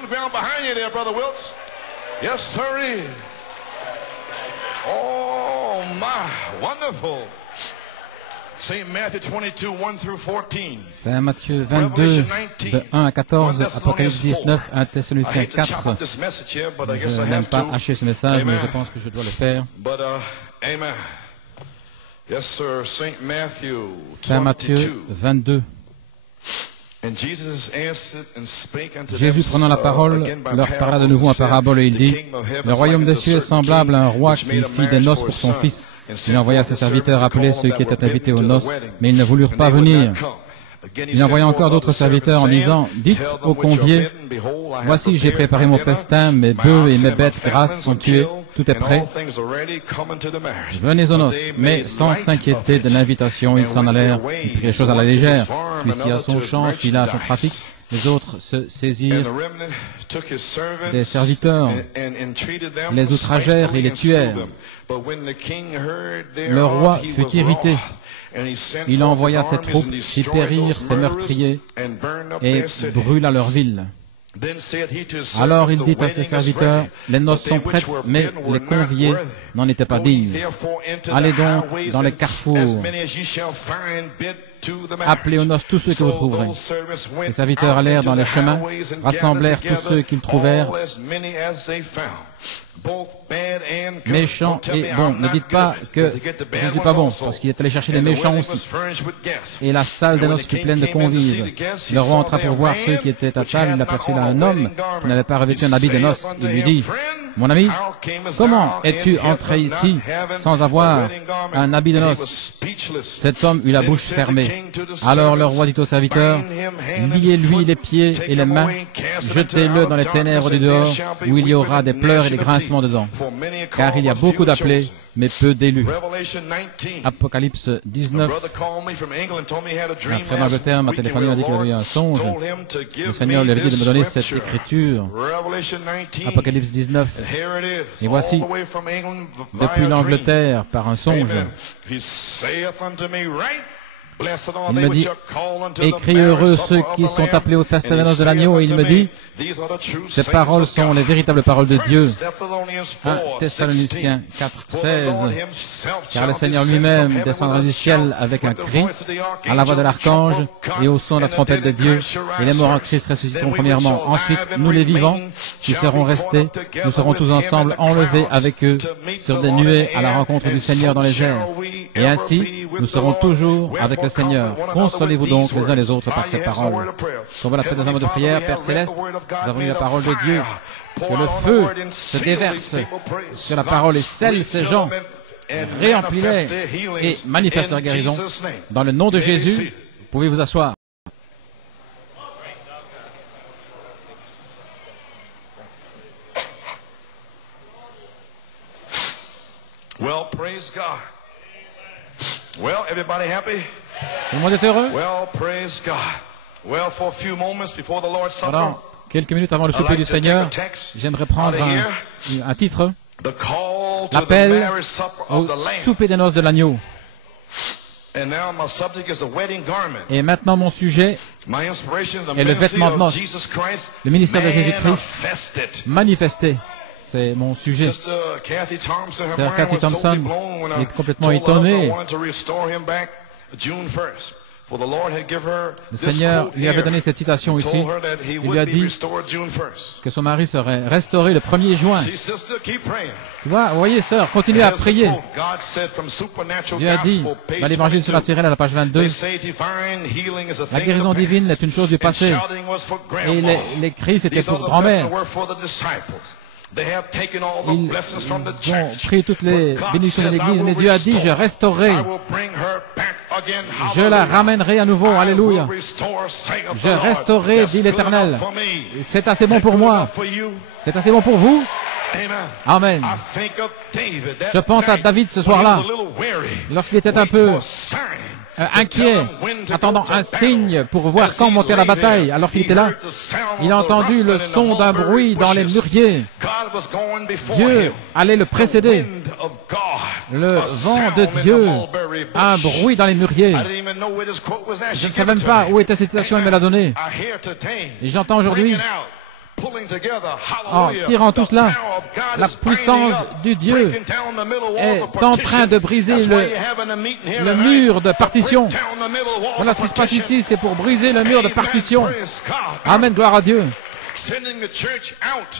on the ground behind you there, Brother Wilkes. Yes, sirree. Oh, my. Wonderful. Saint Matthew 22, 1 through 14. Saint Matthieu 22, de 1 à 14, Apocalypse 19, 1 Thessaloniciens 4. Je n'aime pas hacher ce message, mais je pense que je dois le faire. Amen. Yes, sir. Saint Matthieu 22. Jésus, prenant la parole, leur parla de nouveau en parabole et il dit, « Le royaume des cieux est semblable à un roi qui fit des noces pour son fils. Il envoya ses serviteurs appeler ceux qui étaient invités aux noces, mais ils ne voulurent pas venir. Il envoya encore d'autres serviteurs en disant, « Dites aux conviés, voici j'ai préparé mon festin, mes bœufs et mes bêtes grasses sont tués, tout est prêt. Venez aux noces. » Mais sans s'inquiéter de l'invitation, ils s'en allèrent, ils prirent les choses à la légère. Celui-ci à son champ, celui-là à son trafic. Les autres se saisirent des serviteurs, les outragèrent et les tuèrent. Le roi fut irrité. Il envoya ses troupes qui périrent ses meurtriers et brûla leur ville. Alors il dit à ses serviteurs, « Les noces sont prêtes, mais les conviés n'en étaient pas dignes. Allez donc dans les carrefours. Appelez aux noces tous ceux que vous trouverez. » Les serviteurs allèrent dans les chemins, rassemblèrent tous ceux qu'ils trouvèrent, méchants et bons. Ne dites pas que je ne suis pas bon, parce qu'il est allé chercher les méchants aussi. Et la salle des noces fut pleine de convives. Le roi entra pour voir ceux qui étaient à table. Il aperçut là un homme qui n'avait pas revêtu un habit de noces. Il lui dit, « Mon ami, comment es-tu entré ici sans avoir un habit de noces ?» Cet homme eut la bouche fermée. Alors le roi dit aux serviteurs, « Liez-lui les pieds et les mains, jetez-le dans les ténèbres du dehors, où il y aura des pleurs et des grincements dedans. Car il y a beaucoup d'appelés, mais peu d'élus. » Apocalypse 19. Un frère d'Angleterre m'a téléphoné, il m'a dit qu'il avait eu un songe. Le Seigneur lui avait dit de me donner cette écriture. Apocalypse 19. Et voici, depuis l'Angleterre, par un songe, il me dit, « Écris heureux ceux qui sont appelés au festin des noces de l'agneau. » Et il me dit, « Ces paroles sont les véritables paroles de Dieu. » 1 Thessaloniciens 4, 16. Car le Seigneur lui-même descendra du ciel avec un cri, à la voix de l'archange et au son de la trompette de Dieu. Et les morts en Christ ressusciteront premièrement. Ensuite, nous les vivants, qui serons restés, nous serons tous ensemble enlevés avec eux sur des nuées à la rencontre du Seigneur dans les airs. Et ainsi, nous serons toujours avec le Seigneur. Consolez-vous donc les uns les autres par ces paroles. Comme la fête des hommes de prière, Père Céleste, nous avons eu la parole de Dieu. Que le feu se déverse sur la parole et scelle ces gens, réemplis-les et manifeste leur guérison. Dans le nom de Jésus, vous pouvez vous asseoir. Well, praise God. Well, everybody happy? Tout le monde est heureux? Well, praise God. Well, for a few moments before the Lord's Supper. Voilà. Quelques minutes avant le souper du Seigneur, j'aimerais prendre un titre, l'appel au souper des noces de l'agneau. Et maintenant mon sujet est le vêtement de noces, le ministère de Jésus-Christ manifesté. C'est mon sujet. Sœur Cathy Thompson est complètement étonnée. Le Seigneur lui avait donné cette citation ici. Il lui a dit que son mari serait restauré le 1er juin. Tu vois, vous voyez, sœur, continuez à prier. Dieu a dit, dans l'évangile surnaturel à la page 22, la guérison divine est une chose du passé. Et les cris, c'était pour grand-mère. Ils ont pris toutes les bénédictions de l'Église, mais Dieu a dit, je restaurerai. Je la ramènerai à nouveau. Alléluia. Je restaurerai, dit l'Éternel. C'est assez bon pour moi. C'est assez bon pour vous. Amen. Je pense à David ce soir-là, lorsqu'il était un peu inquiet, attendant un signe pour voir quand monter la bataille. Alors qu'il était là, il a entendu le son d'un bruit dans les mûriers. Dieu allait le précéder. Le vent de Dieu, un bruit dans les mûriers. Je ne savais même pas où était cette citation, elle me l'a donnée. Et j'entends aujourd'hui en tirant tout cela, la puissance du Dieu est en train de briser le mur de partition. Voilà ce qui se passe ici, c'est pour briser le mur de partition. Amen, gloire à Dieu.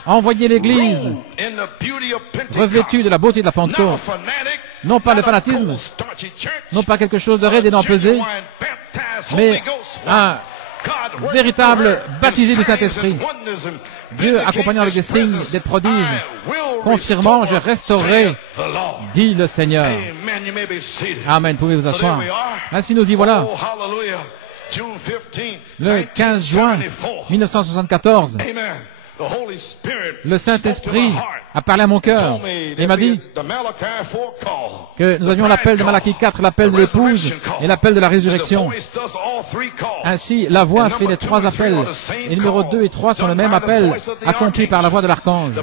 Envoyer l'Église revêtue de la beauté de la Pentecôte. Non pas le fanatisme, non pas quelque chose de raide et d'empesé, mais un véritable baptisé du Saint-Esprit. Dieu accompagnant avec des signes, des prodiges, confirmant, je restaurerai, dit le Seigneur. Amen, pouvez vous asseoir. Ainsi nous y voilà. Le 15 juin 1974, le Saint-Esprit a parlé à mon cœur et m'a dit que nous avions l'appel de Malachie 4, l'appel de l'épouse et l'appel de la résurrection. Ainsi, la voix fait les trois appels et les numéros 2 et 3 sont le même appel accompli par la voix de l'archange.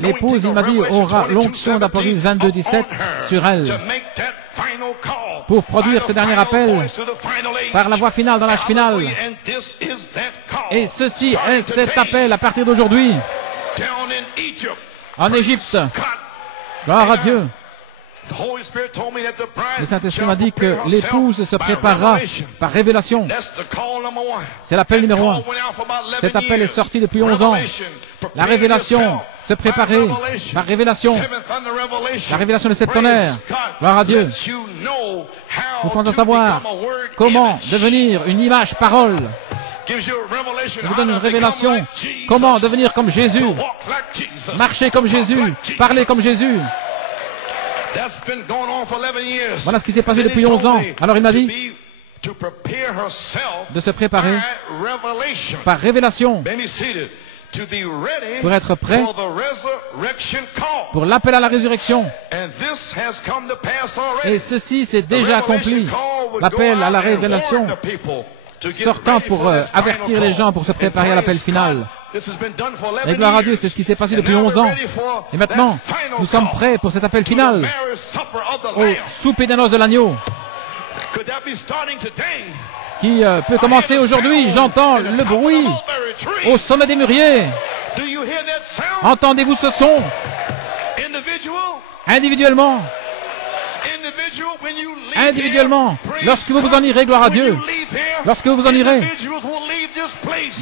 L'épouse, il m'a dit, aura l'onction d'Apocalypse 22, 17 sur elle pour produire ce dernier appel par la voix finale dans l'âge final. Et ceci est cet appel à partir d'aujourd'hui en Égypte. Gloire à Dieu. Le Saint-Esprit m'a dit que l'épouse se préparera par révélation. C'est l'appel numéro 1. Cet appel est sorti depuis 11 ans. La révélation, se préparer par révélation. La révélation de cette tonnerre. Gloire à Dieu. Nous faisons savoir comment devenir une image parole. Je vous donne une révélation. Comment devenir comme Jésus. Marcher comme Jésus. Parler comme Jésus. Voilà ce qui s'est passé depuis 11 ans. Alors il m'a dit de se préparer par révélation pour être prêt pour l'appel à la résurrection. Et ceci s'est déjà accompli. L'appel à la révélation sortant pour avertir les gens pour se préparer à l'appel final. Et gloire à Dieu, c'est ce qui s'est passé depuis 11 ans. Et maintenant, nous sommes prêts pour cet appel final au souper des noces de l'agneau qui peut commencer aujourd'hui. J'entends le bruit au sommet des mûriers. Entendez-vous ce son? Individuellement. Individuellement, lorsque vous vous en irez, gloire à Dieu, lorsque vous vous en irez,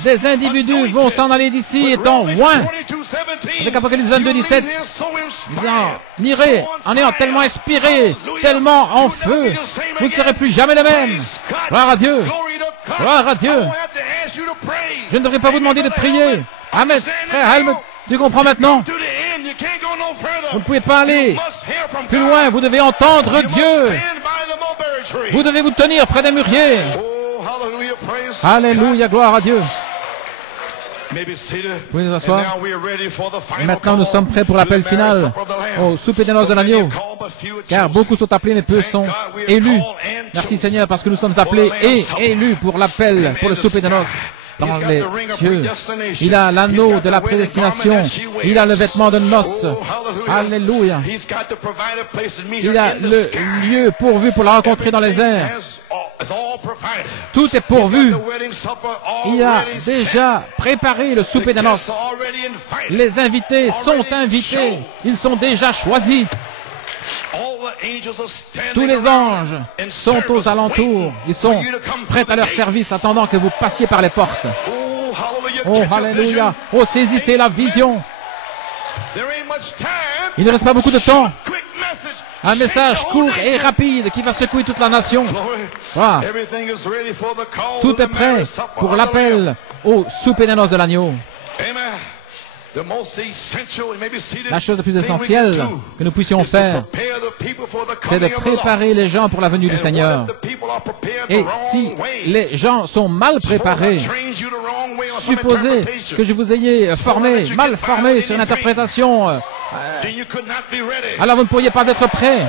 des individus vont s'en aller d'ici étant loin. Avec Apocalypse 22, 17, vous en irez en ayant tellement inspiré, tellement en feu, vous ne serez plus jamais les mêmes. Gloire à Dieu, gloire à Dieu. Je ne devrais pas vous demander de prier. Amen, frère Helmut, tu comprends maintenant? Vous ne pouvez pas aller plus loin, vous devez entendre Dieu. Vous devez vous tenir près des mûriers. Alléluia, gloire à Dieu. Vous pouvez vous asseoir. Et maintenant, nous sommes prêts pour l'appel final au souper des noces de l'agneau. Car beaucoup sont appelés, mais peu sont élus. Merci Seigneur, parce que nous sommes appelés et élus pour l'appel, pour le souper des noces. Dans les cieux, il a l'anneau de la prédestination, il a le vêtement de noces. Alléluia. Il a le lieu pourvu pour la rencontrer dans les airs. Tout est pourvu. Il a déjà préparé le souper des noces. Les invités sont invités. Ils sont déjà choisis. Tous les anges sont aux alentours. Ils sont prêts à leur service, attendant que vous passiez par les portes. Oh, alléluia. Oh, saisissez la vision. Il ne reste pas beaucoup de temps. Un message court et rapide qui va secouer toute la nation. Voilà. Tout est prêt pour l'appel au souper des noces de l'agneau. La chose la plus essentielle que nous puissions faire, c'est de préparer les gens pour la venue du Seigneur. Et si les gens sont mal préparés, supposez que je vous ayez formé, mal formé sur une interprétation, alors vous ne pourriez pas être prêts.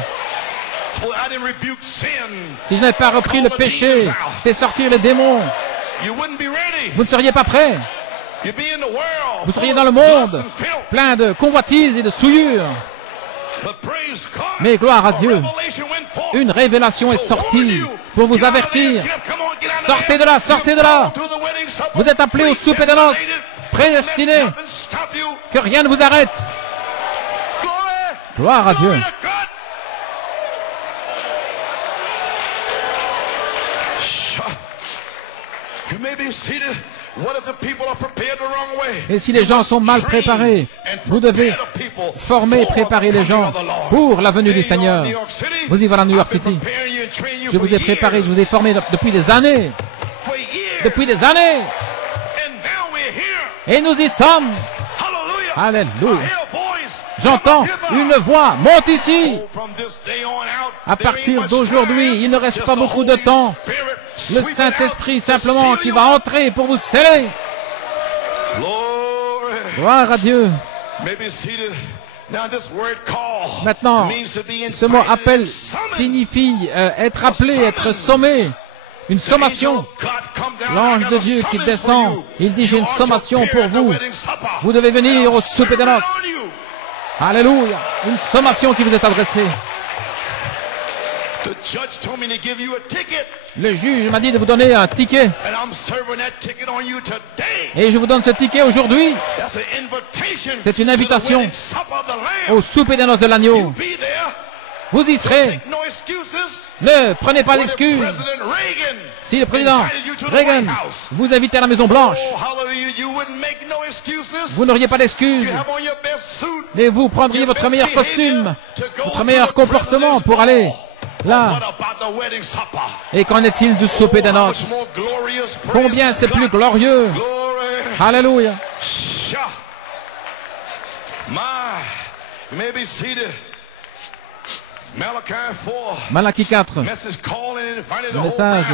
Si je n'avais pas repris le péché, fait sortir les démons, vous ne seriez pas prêts. Vous seriez dans le monde, plein de convoitises et de souillures. Mais gloire à Dieu, une révélation est sortie pour vous avertir. Sortez de là, sortez de là. Vous êtes appelés au souper des noces. prédestiné. Que rien ne vous arrête. Gloire à Dieu. Et si les gens sont mal préparés, vous devez former et préparer les gens pour la venue du Seigneur. Vous y voilà à New York City. Je vous ai préparé, je vous ai formé depuis des années. Depuis des années. Et nous y sommes. Alléluia. J'entends une voix. Monte ici. À partir d'aujourd'hui, il ne reste pas beaucoup de temps. Le Saint-Esprit simplement qui va entrer pour vous sceller. Gloire à Dieu. Maintenant, ce mot appel signifie être appelé, être sommé. Une sommation. L'ange de Dieu qui descend, il dit, j'ai une sommation pour vous. Vous devez venir au souper des noces. Alléluia. Une sommation qui vous est adressée. Le juge m'a dit de vous donner un ticket. Et je vous donne ce ticket aujourd'hui. C'est une invitation au souper des noces de l'agneau. Vous y serez. Ne prenez pas d'excuses. Si le président Reagan vous invitait à la Maison Blanche, vous n'auriez pas d'excuses. Mais vous prendriez votre meilleur costume, votre meilleur comportement pour aller là. Et qu'en est-il du souper des noces? Combien c'est plus glorieux. Alléluia. Malachie 4, le message,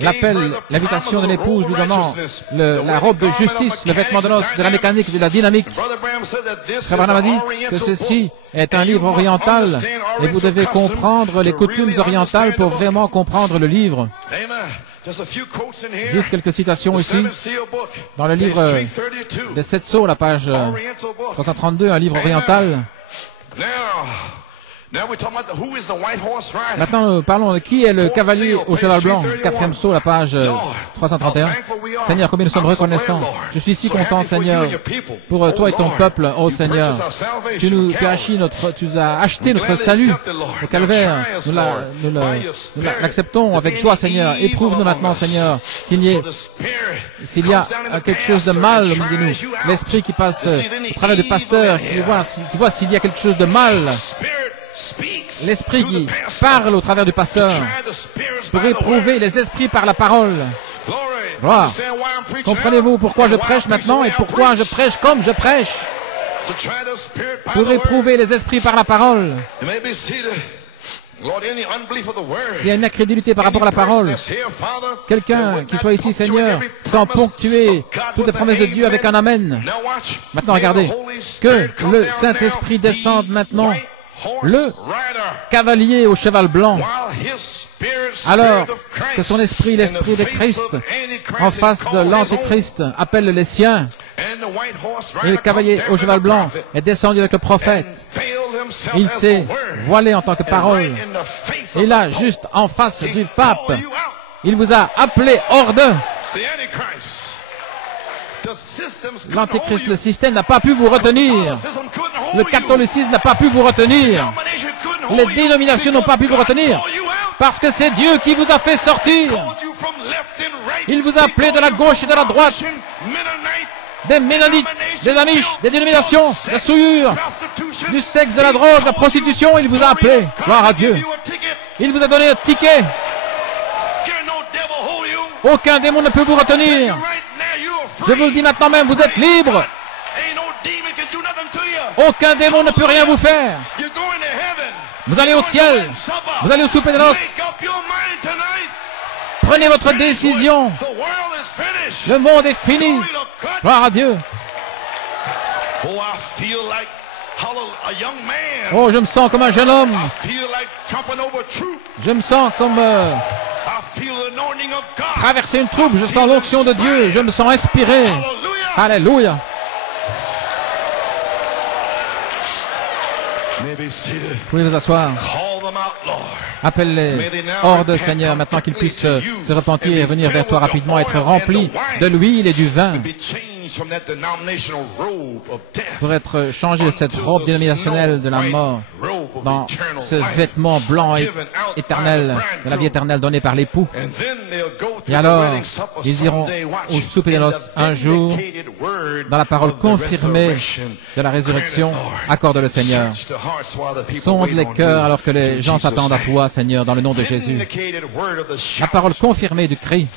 l'appel, l'invitation de l'épouse lui donnant la robe de justice, le vêtement de noces, de la mécanique, de la dynamique. Frère Branham a dit que ceci est un livre oriental et vous devez comprendre les coutumes orientales pour vraiment comprendre le livre. Juste quelques citations ici. Dans le livre des 7 sceaux, la page 332, un livre oriental. Maintenant, parlons de qui est le cavalier au cheval blanc. Quatrième saut, la page 331. Seigneur, combien nous sommes reconnaissants. Je suis si content, Seigneur, pour toi et ton peuple, ô Seigneur. Tu as acheté notre salut au calvaire. Nous l'acceptons avec joie, Seigneur. Éprouve-nous maintenant, Seigneur, s'il y a quelque chose de mal au milieu de nous. L'esprit qui passe au travers du pasteur, qui voit s'il y a quelque chose de mal. L'esprit qui parle au travers du pasteur pour éprouver les esprits par la parole. Gloire. Comprenez-vous pourquoi je prêche maintenant et pourquoi je prêche comme je prêche? Pour éprouver les esprits par la parole. S'il y a une incrédulité par rapport à la parole, quelqu'un qui soit ici, Seigneur, sans ponctuer toutes les promesses de Dieu avec un Amen. Maintenant, regardez, que le Saint-Esprit descende maintenant, le cavalier au cheval blanc, alors que son esprit, l'esprit de Christ, en face de l'Antéchrist, appelle les siens, et le cavalier au cheval blanc est descendu avec le prophète. Il s'est voilé en tant que parole. Et là, juste en face du pape, il vous a appelé hors d'eux. L'Antéchrist, le système n'a pas pu vous retenir. Le catholicisme n'a pas pu vous retenir. Les dénominations n'ont pas pu vous retenir. Parce que c'est Dieu qui vous a fait sortir. Il vous a appelé de la gauche et de la droite. Des Ménonites, des Amish, des dénominations, des souillures, du sexe, de la drogue, de la prostitution. Il vous a appelé. Gloire à Dieu. Il vous a donné un ticket. Aucun démon ne peut vous retenir. Je vous le dis maintenant même, vous êtes libre. Aucun démon ne peut rien vous faire. Vous allez au ciel. Vous allez au souper des noces. Prenez votre décision. Le monde est fini. Gloire à Dieu. Oh, je me sens comme un jeune homme. Je me sens comme traverser une troupe. Je sens l'onction de Dieu. Je me sens inspiré. Alléluia. Vous pouvez vous asseoir. Appelle-les hors de Seigneur, maintenant qu'ils puissent se repentir et venir vers toi rapidement, être remplis de l'huile et du vin, pour être changé de cette robe dénominationnelle de la mort dans ce vêtement blanc et éternel de la vie éternelle donnée par l'époux. Et alors, ils iront au souper de noces un jour dans la parole confirmée de la résurrection. Accorde le Seigneur. Sonde les cœurs alors que les gens s'attendent à toi, Seigneur, dans le nom de Jésus. La parole confirmée du cri.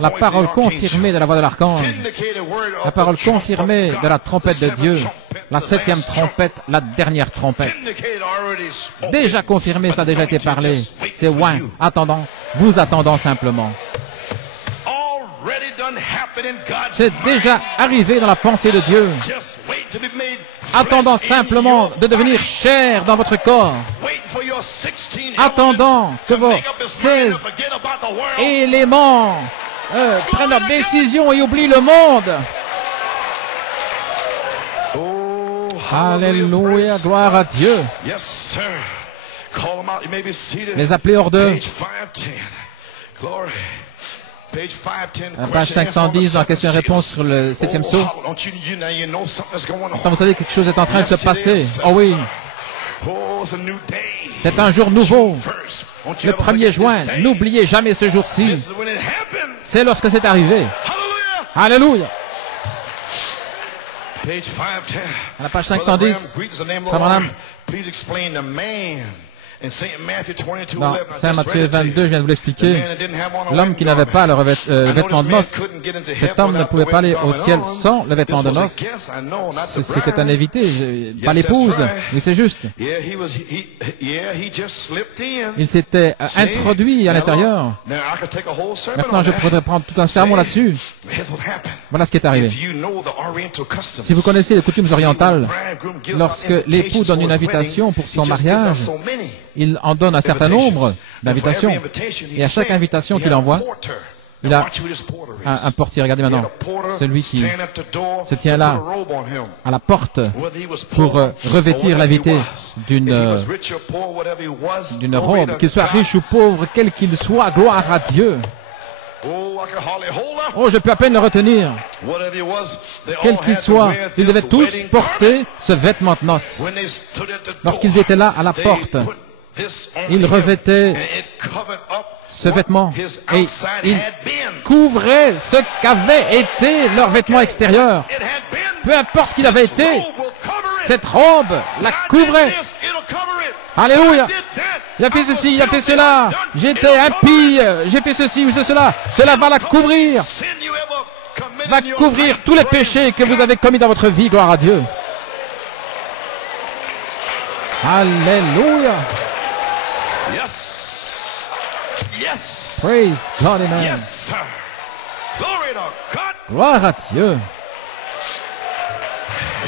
La parole confirmée de la voix de l'archange. La parole confirmée de la trompette de Dieu. La 7e trompette, la dernière trompette. Déjà confirmé, ça a déjà été parlé. C'est ouin. Attendant. Vous attendant simplement. C'est déjà arrivé dans la pensée de Dieu. Attendant simplement de devenir chair dans votre corps. Attendant que vos 16 éléments prennent leur décision et oublient le monde. Alléluia, gloire à Dieu. Les appeler hors d'eux. À la page 510, dans question-réponse sur le 7e saut. Quand vous savez que quelque chose est en train de se passer. Oh oui. C'est un jour nouveau. Le 1er juin. N'oubliez jamais ce jour-ci. C'est lorsque c'est arrivé. Alléluia. À la page 510, dans Saint Matthieu 22, je viens de vous l'expliquer, l'homme qui n'avait pas le vêtement de noces, cet homme ne pouvait pas aller au ciel sans le vêtement de noces. C'était un invité, pas l'épouse, mais c'est juste. Il s'était introduit à l'intérieur. Maintenant, je pourrais prendre tout un sermon là-dessus. Voilà ce qui est arrivé. Si vous connaissez les coutumes orientales, lorsque l'époux donne une invitation pour son mariage, il en donne un certain nombre d'invitations. Et à chaque invitation qu'il envoie, il a un portier. Regardez maintenant, celui qui se tient là, à la porte, pour revêtir l'invité d'une robe, qu'il soit riche ou pauvre, quel qu'il soit, gloire à Dieu. Oh, je peux à peine le retenir. Quel qu'il soit, ils devaient tous porter ce vêtement de noces. Lorsqu'ils étaient là à la porte, ils revêtaient ce vêtement et ils couvraient ce qu'avait été leur vêtement extérieur. Peu importe ce qu'il avait été, cette robe la couvrait. Alléluia. Il a fait ceci, il a fait cela. J'étais impie, j'ai fait ceci ou cela. Cela va la couvrir. Va couvrir tous les péchés que vous avez commis dans votre vie, gloire à Dieu. Alléluia. Yes. Yes. Praise God, amen. Yes, sir. Glory to God. Gloire à Dieu.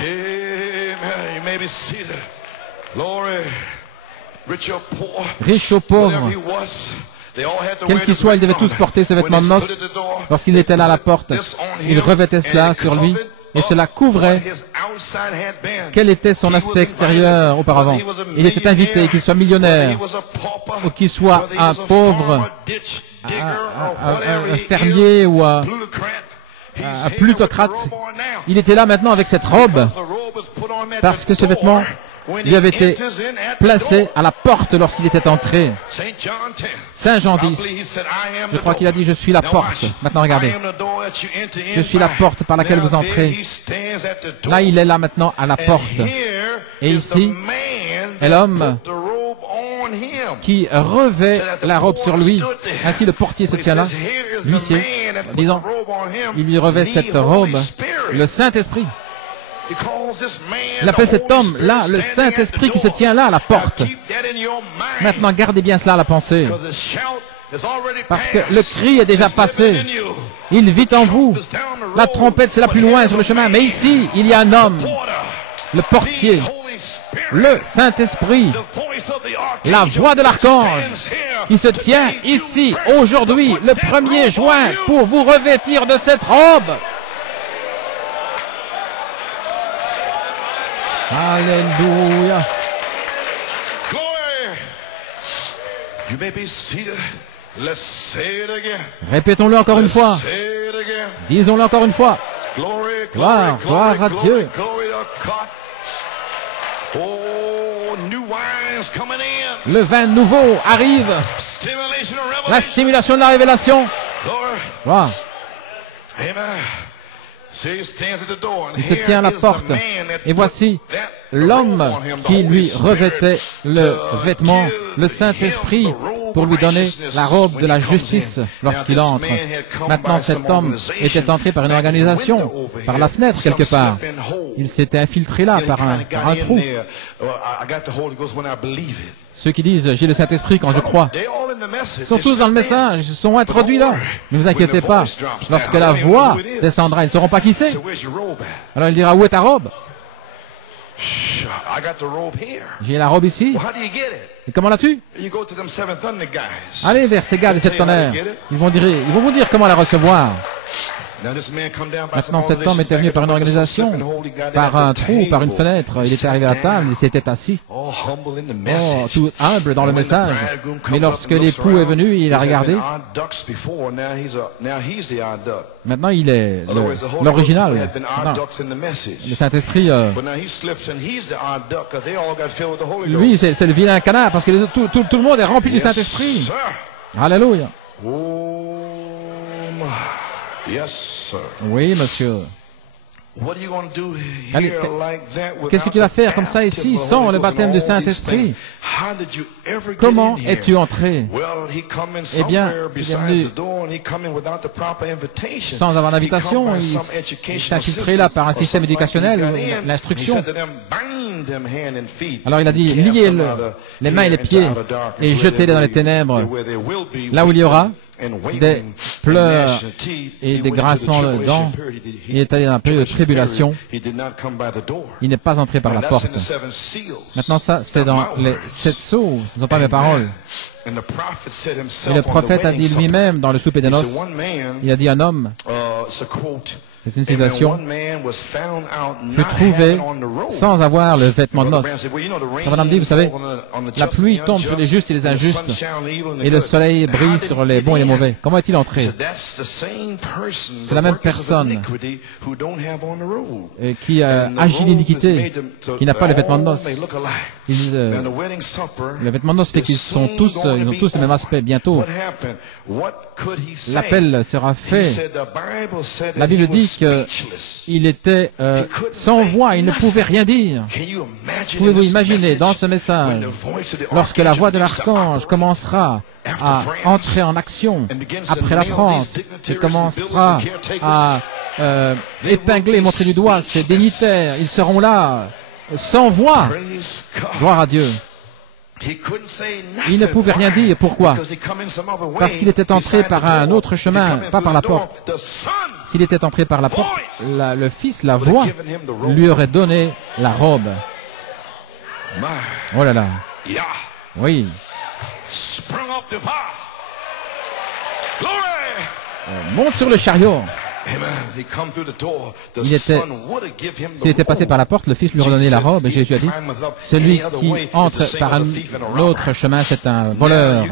Amen. You may be seated. Glory. Riche ou pauvre, quel qu'il soit, ils devaient tous porter ce vêtement de noces. Lorsqu'il était là à la porte, il revêtait cela sur lui et cela couvrait quel était son aspect extérieur auparavant. Il était invité, qu'il soit millionnaire ou qu'il soit un pauvre, un fermier ou un plutocrate. Il était là maintenant avec cette robe parce que ce vêtement lui avait été placé à la porte lorsqu'il était entré. Saint Jean 10, je crois qu'il a dit « Je suis la porte ». Maintenant, regardez. Je suis la porte par laquelle vous entrez. Là, il est là maintenant à la porte. Et ici est l'homme qui revêt la robe sur lui. Ainsi, le portier se tient là, l'huissier, disons, il lui revêt cette robe, le Saint-Esprit. Il appelle cet homme-là le Saint-Esprit qui se tient là à la porte. Maintenant, gardez bien cela à la pensée. Parce que le cri est déjà passé. Il vit en vous. La trompette, c'est la plus loin sur le chemin. Mais ici, il y a un homme, le portier, le Saint-Esprit, la voix de l'archange qui se tient ici, aujourd'hui, le 1er juin, pour vous revêtir de cette robe. Alléluia. Répétons-le encore une fois. Disons-le encore une fois. Gloire, gloire à Dieu. Le vin nouveau arrive. La stimulation de la révélation. Gloire. Il se tient à la porte. Et voici l'homme qui lui revêtait le vêtement, le Saint-Esprit, pour lui donner la robe de la justice lorsqu'il entre. Maintenant, cet homme était entré par une organisation, par la fenêtre quelque part. Il s'était infiltré là par un trou. Ceux qui disent « j'ai le Saint-Esprit quand je crois », sont tous dans le message, ils sont introduits là. Ne vous inquiétez pas, lorsque la voix descendra, ils ne sauront pas qui c'est. Alors il dira « où est ta robe ?» J'ai la robe ici. Et comment l'as-tu? Allez vers ces gars des sept tonnerres. Ils vont vous dire comment la recevoir. Maintenant, cet homme était venu par une organisation, par un trou, par une fenêtre. Il était arrivé à table, il s'était assis. Oh, tout humble dans le message. Mais lorsque l'époux est venu, il a regardé. Maintenant, il est l'original. Le Saint-Esprit, lui, c'est le vilain canard, parce que tout le monde est rempli du Saint-Esprit. Alléluia. Oui, monsieur. Qu'est-ce que tu vas faire comme ça ici, sans le baptême du Saint-Esprit? Comment es-tu entré? Eh bien, il est venu sans avoir d'invitation. Il s'est infiltré là par un système éducationnel, l'instruction. Alors il a dit, liez les mains et les pieds et jetez-les dans les ténèbres, là où il y aura des pleurs et des grincements de dents. Il est allé dans un peu de tribulation. Il n'est pas entré par la porte. Maintenant, ça, c'est dans les 7 sceaux. Ce ne sont pas mes paroles. Et le prophète a dit lui-même dans le souper des noces, il a dit un homme, c'est une citation, fut trouvé sans avoir le vêtement de noces. Madame dit, vous savez, la pluie tombe sur les justes et les injustes, et le soleil brille sur les bons et les mauvais. Comment est-il entré? C'est la même personne qui agit l'iniquité, qui n'a pas le vêtement de noces. Le vêtement de noces fait qu'ils ont tous le même aspect. Bientôt, l'appel sera fait. La Bible dit qu'il était sans voix, il ne pouvait rien dire. Pouvez-vous imaginer dans ce message, lorsque la voix de l'archange commencera à entrer en action après la France, et commencera à épingler, montrer du doigt ses dignitaires, ils seront là, sans voix. Gloire à Dieu. Il ne pouvait rien dire. Pourquoi? Parce qu'il était entré par un autre chemin, pas par la porte. S'il était entré par la porte, le Fils, la voix, lui aurait donné la robe. Oh là là. Oui. Monte sur le chariot. S'il était passé par la porte, le Fils lui redonnait la robe, et Jésus a dit, celui qui entre par un autre chemin, c'est un voleur.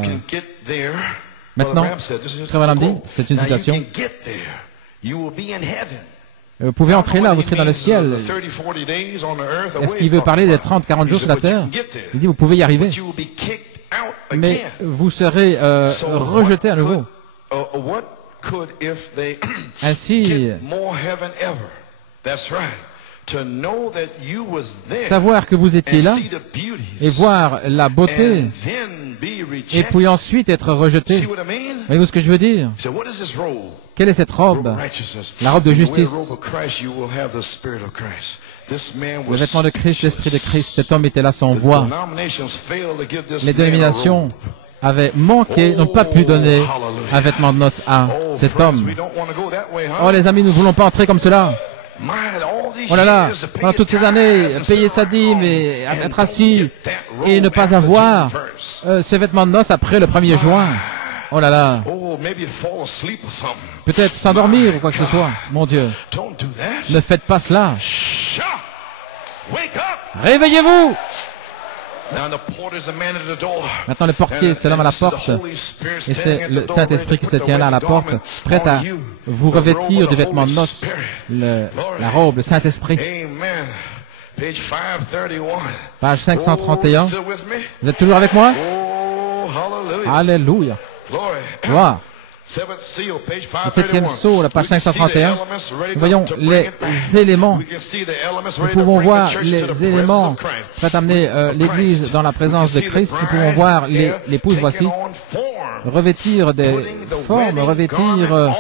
Maintenant, ce que Madame dit, c'est une citation. Vous pouvez entrer là, vous serez dans le ciel. Est-ce qu'il veut parler des 30-40 jours sur la terre? Il dit, vous pouvez y arriver. Mais vous serez rejeté à nouveau. Ainsi, savoir que vous étiez là et voir la beauté et puis ensuite être rejeté. Voyez-vous ce que je veux dire? Quelle est cette robe? La robe de justice. Le vêtement de Christ, l'esprit de Christ. Cet homme était là sans voix. Les dénominations avaient manqué, n'ont pas pu donner un vêtement de noces à cet homme. Oh les amis, nous ne voulons pas entrer comme cela. Oh là là, pendant toutes ces années, payer sa dîme et être assis et ne pas avoir ce vêtement de noces après le 1er juin. Oh là là. Peut-être s'endormir ou quoi que ce soit. Mon Dieu, ne faites pas cela. Réveillez-vous. Maintenant, le portier, c'est l'homme à la porte, et c'est le Saint-Esprit qui se tient là à la porte, prêt à vous revêtir du vêtement de noces, la robe, le Saint-Esprit. Page 531. Vous êtes toujours avec moi? Alléluia. Gloire. Le septième sceau, la page 531. Nous voyons les éléments. Nous pouvons voir les éléments prêts à amener l'Église dans la présence de Christ. Nous pouvons voir l'épouse, voici, revêtir des formes, revêtir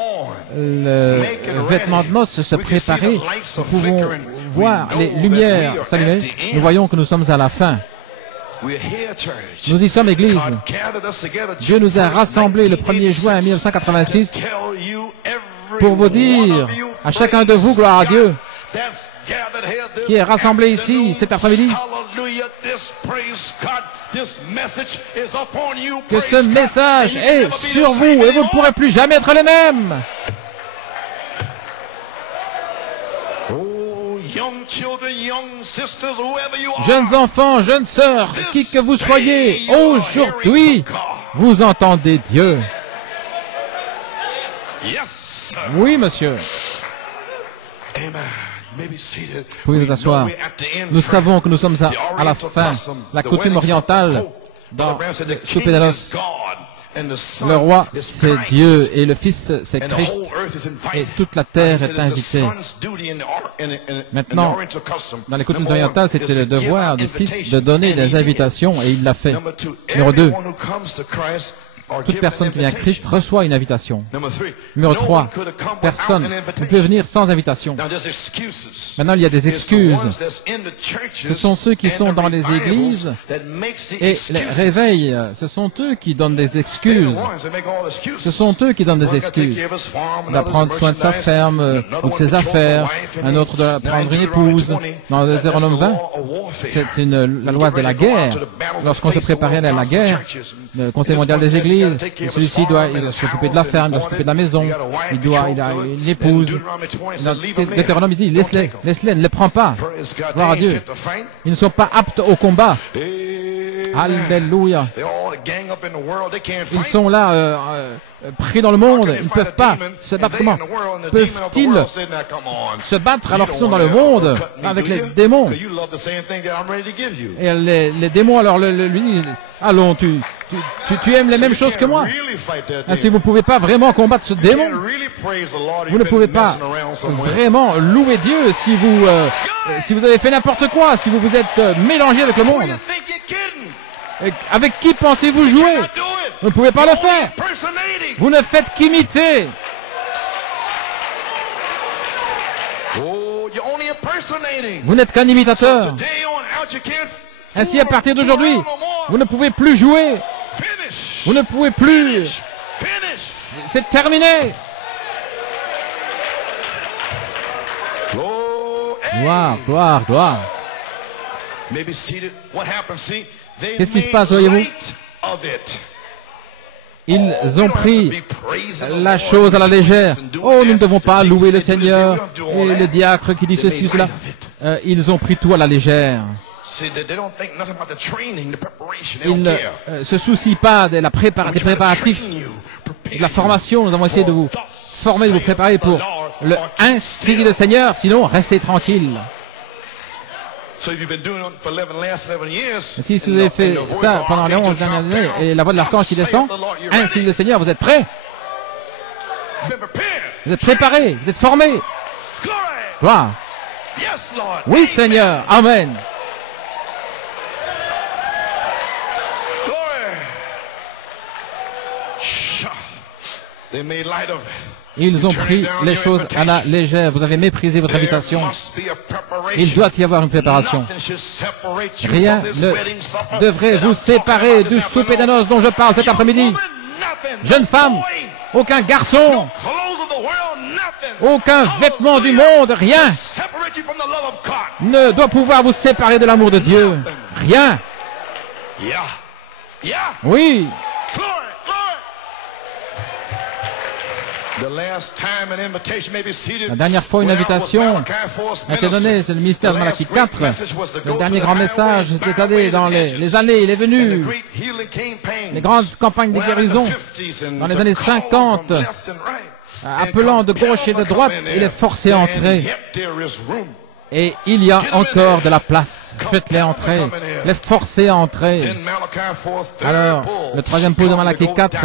le vêtement de noces, se préparer. Nous pouvons voir les lumières s'allumer. Nous voyons que nous sommes à la fin. Nous y sommes, Église. Dieu nous a rassemblés le 1er juin 1986 pour vous dire, à chacun de vous, gloire à Dieu, qui est rassemblé ici cet après-midi, que ce message est sur vous et vous ne pourrez plus jamais être les mêmes. Jeunes enfants, jeunes sœurs, qui que vous soyez, aujourd'hui, vous entendez Dieu. Oui, monsieur. Vous pouvez vous asseoir. Nous savons que nous sommes à la fin. La coutume orientale dans le souper de noces. Le roi, c'est Dieu, et le Fils, c'est Christ, et toute la terre est invitée. Maintenant, dans les coutumes orientales, c'était le devoir du Fils de donner des invitations, et il l'a fait. Numéro 2, toute personne qui vient à Christ reçoit une invitation. Numéro 3, personne ne peut venir sans invitation. Maintenant, il y a des excuses. Ce sont ceux qui sont dans les églises et les réveils. Ce sont eux qui donnent des excuses. Ce sont eux qui donnent des excuses. On doit prendre soin de sa ferme ou de ses affaires. Un autre doit prendre une épouse. Dans le Deutéronome 20, c'est la loi de la guerre. Lorsqu'on se préparait à la guerre, le Conseil mondial des églises, celui-ci doit s'occuper de la ferme, il doit s'occuper de la maison, il a une épouse. Dans Deutéronome, il dit, laisse-les, ne les prends pas. Gloire à Dieu. Ils ne sont pas aptes au combat. Alléluia. Ils sont là, pris dans le monde. Ils ne peuvent pas se battre. Comment peuvent-ils se battre alors qu'ils sont dans le monde avec les démons? Et les démons alors lui disent, allons, tu aimes les mêmes choses que moi. Si vous ne pouvez pas vraiment combattre ce démon, vous ne pouvez pas vraiment louer Dieu si vous avez fait n'importe quoi, si vous vous êtes mélangé avec le monde. Et avec qui pensez-vous jouer? Vous ne pouvez pas le faire. Vous ne faites qu'imiter. Vous n'êtes qu'un imitateur. Ainsi, à partir d'aujourd'hui, vous ne pouvez plus jouer. Vous ne pouvez plus. C'est terminé. Gloire, gloire, gloire. Qu'est-ce qui se passe, voyez-vous? Ils ont pris la chose à la légère. Oh, nous ne devons pas louer le Seigneur. Et le diacre qui dit ceci, cela. Ils ont pris tout à la légère. Ils ne se soucient pas des préparatifs, de la formation. Nous avons essayé de vous former, de vous préparer pour le ainsi dit le Seigneur. Sinon, restez tranquille. Si vous avez fait ça pendant les 11 dernières années et la voix de l'archange qui descend, ainsi dit le Seigneur, vous êtes prêts? Vous êtes préparés, vous êtes formés. Gloire. Oui, Seigneur. Amen. Ils ont pris les choses à la légère. Vous avez méprisé votre invitation. Il doit y avoir une préparation. Rien ne devrait vous séparer du souper des noces dont je parle cet après-midi. Jeune femme, aucun garçon, aucun vêtement du monde, rien ne doit pouvoir vous séparer de l'amour de Dieu. Rien. Oui. La dernière fois, une invitation a été donnée, c'est le ministère de Malachie 4. Le dernier grand message était donné dans les allées, les venues, les grandes campagnes de guérison dans les années 50, appelant de gauche et de droite, il est forcé à entrer. Et il y a encore de la place. Faites-les entrer. Les forcer à entrer. Alors, le troisième point de Malachie 4,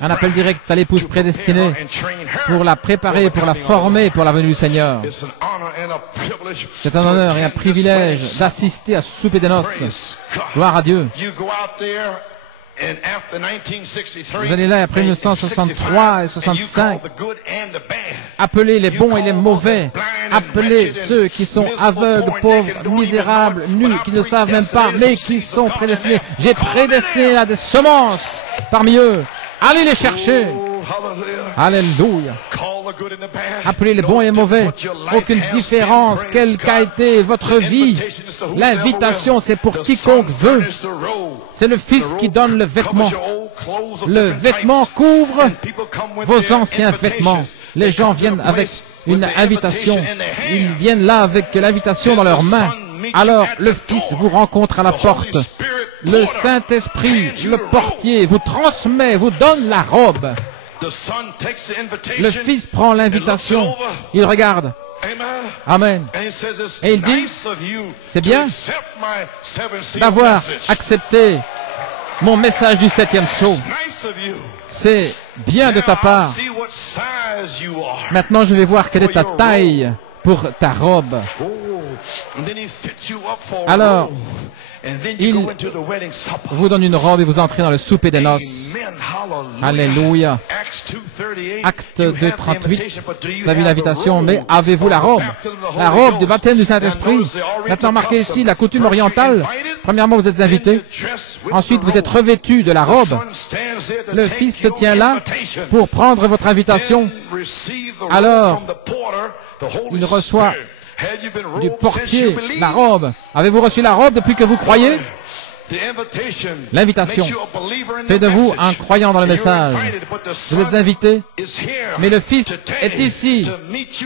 un appel direct à l'épouse prédestinée pour la préparer, pour la former pour la venue du Seigneur. C'est un honneur et un privilège d'assister à ce souper des noces. Gloire à Dieu. Vous allez là après 1963 et 65, appelez les bons et les mauvais, appelez ceux qui sont aveugles, pauvres, misérables, nus, qui ne savent même pas, mais qui sont prédestinés. J'ai prédestiné là des semences parmi eux. Allez les chercher. Alléluia. Appelez les bons et les mauvais. Aucune différence, quelle qu'a été votre vie. L'invitation, c'est pour quiconque veut. C'est le Fils qui donne le vêtement. Le vêtement couvre vos anciens vêtements. Les gens viennent avec une invitation. Ils viennent là avec l'invitation dans leurs mains. Alors le Fils vous rencontre à la porte. Le Saint-Esprit, le portier, vous transmet, vous donne la robe. Le Fils prend l'invitation. Il regarde. Amen. Et il dit, c'est bien d'avoir accepté mon message du 7e sceau. C'est bien de ta part. Maintenant, je vais voir quelle est ta taille pour ta robe. Alors, il vous donne une robe et vous entrez dans le souper des noces. Alléluia. Acte 2:38. Vous avez l'invitation, mais avez-vous la robe? La robe du baptême du Saint-Esprit. Maintenant, marqué ici la coutume orientale. Premièrement, vous êtes invité. Ensuite, vous êtes revêtu de la robe. Le Fils se tient là pour prendre votre invitation. Alors, il reçoit du portier la robe. Avez-vous reçu la robe depuis que vous croyez? L'invitation fait de vous un croyant dans le message. Vous êtes invité, mais le Fils est ici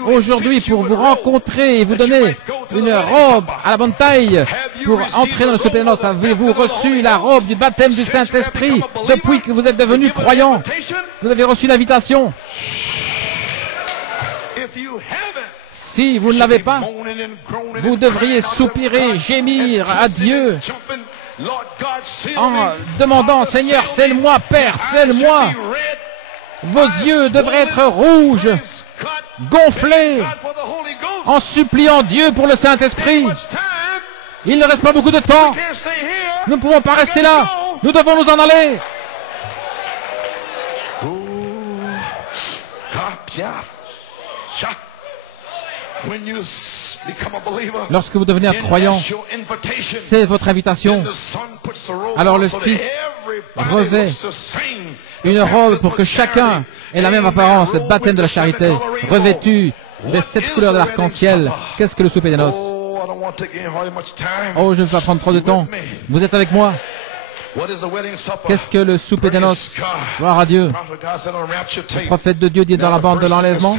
aujourd'hui pour vous rencontrer et vous donner une robe à la bonne taille pour entrer dans le souper des noces. Avez-vous reçu la robe du baptême du Saint-Esprit depuis que vous êtes devenu croyant? Vous avez reçu l'invitation? Si vous ne l'avez pas, vous devriez soupirer, gémir à Dieu en demandant, Seigneur, scelle-moi, Père, scelle-moi. Vos yeux devraient être rouges, gonflés, en suppliant Dieu pour le Saint-Esprit. Il ne reste pas beaucoup de temps. Nous ne pouvons pas rester là. Nous devons nous en aller. Lorsque vous devenez un croyant, c'est votre invitation. Alors le Fils revêt une robe pour que chacun ait la même apparence, le baptême de la charité, revêtu des 7 couleurs de l'arc-en-ciel. Qu'est-ce que le souper des noces? Oh, je ne vais pas prendre trop de temps. Vous êtes avec moi? Qu'est-ce que le souper des noces? Gloire à Dieu. Le prophète de Dieu dit dans la bande de l'enlèvement,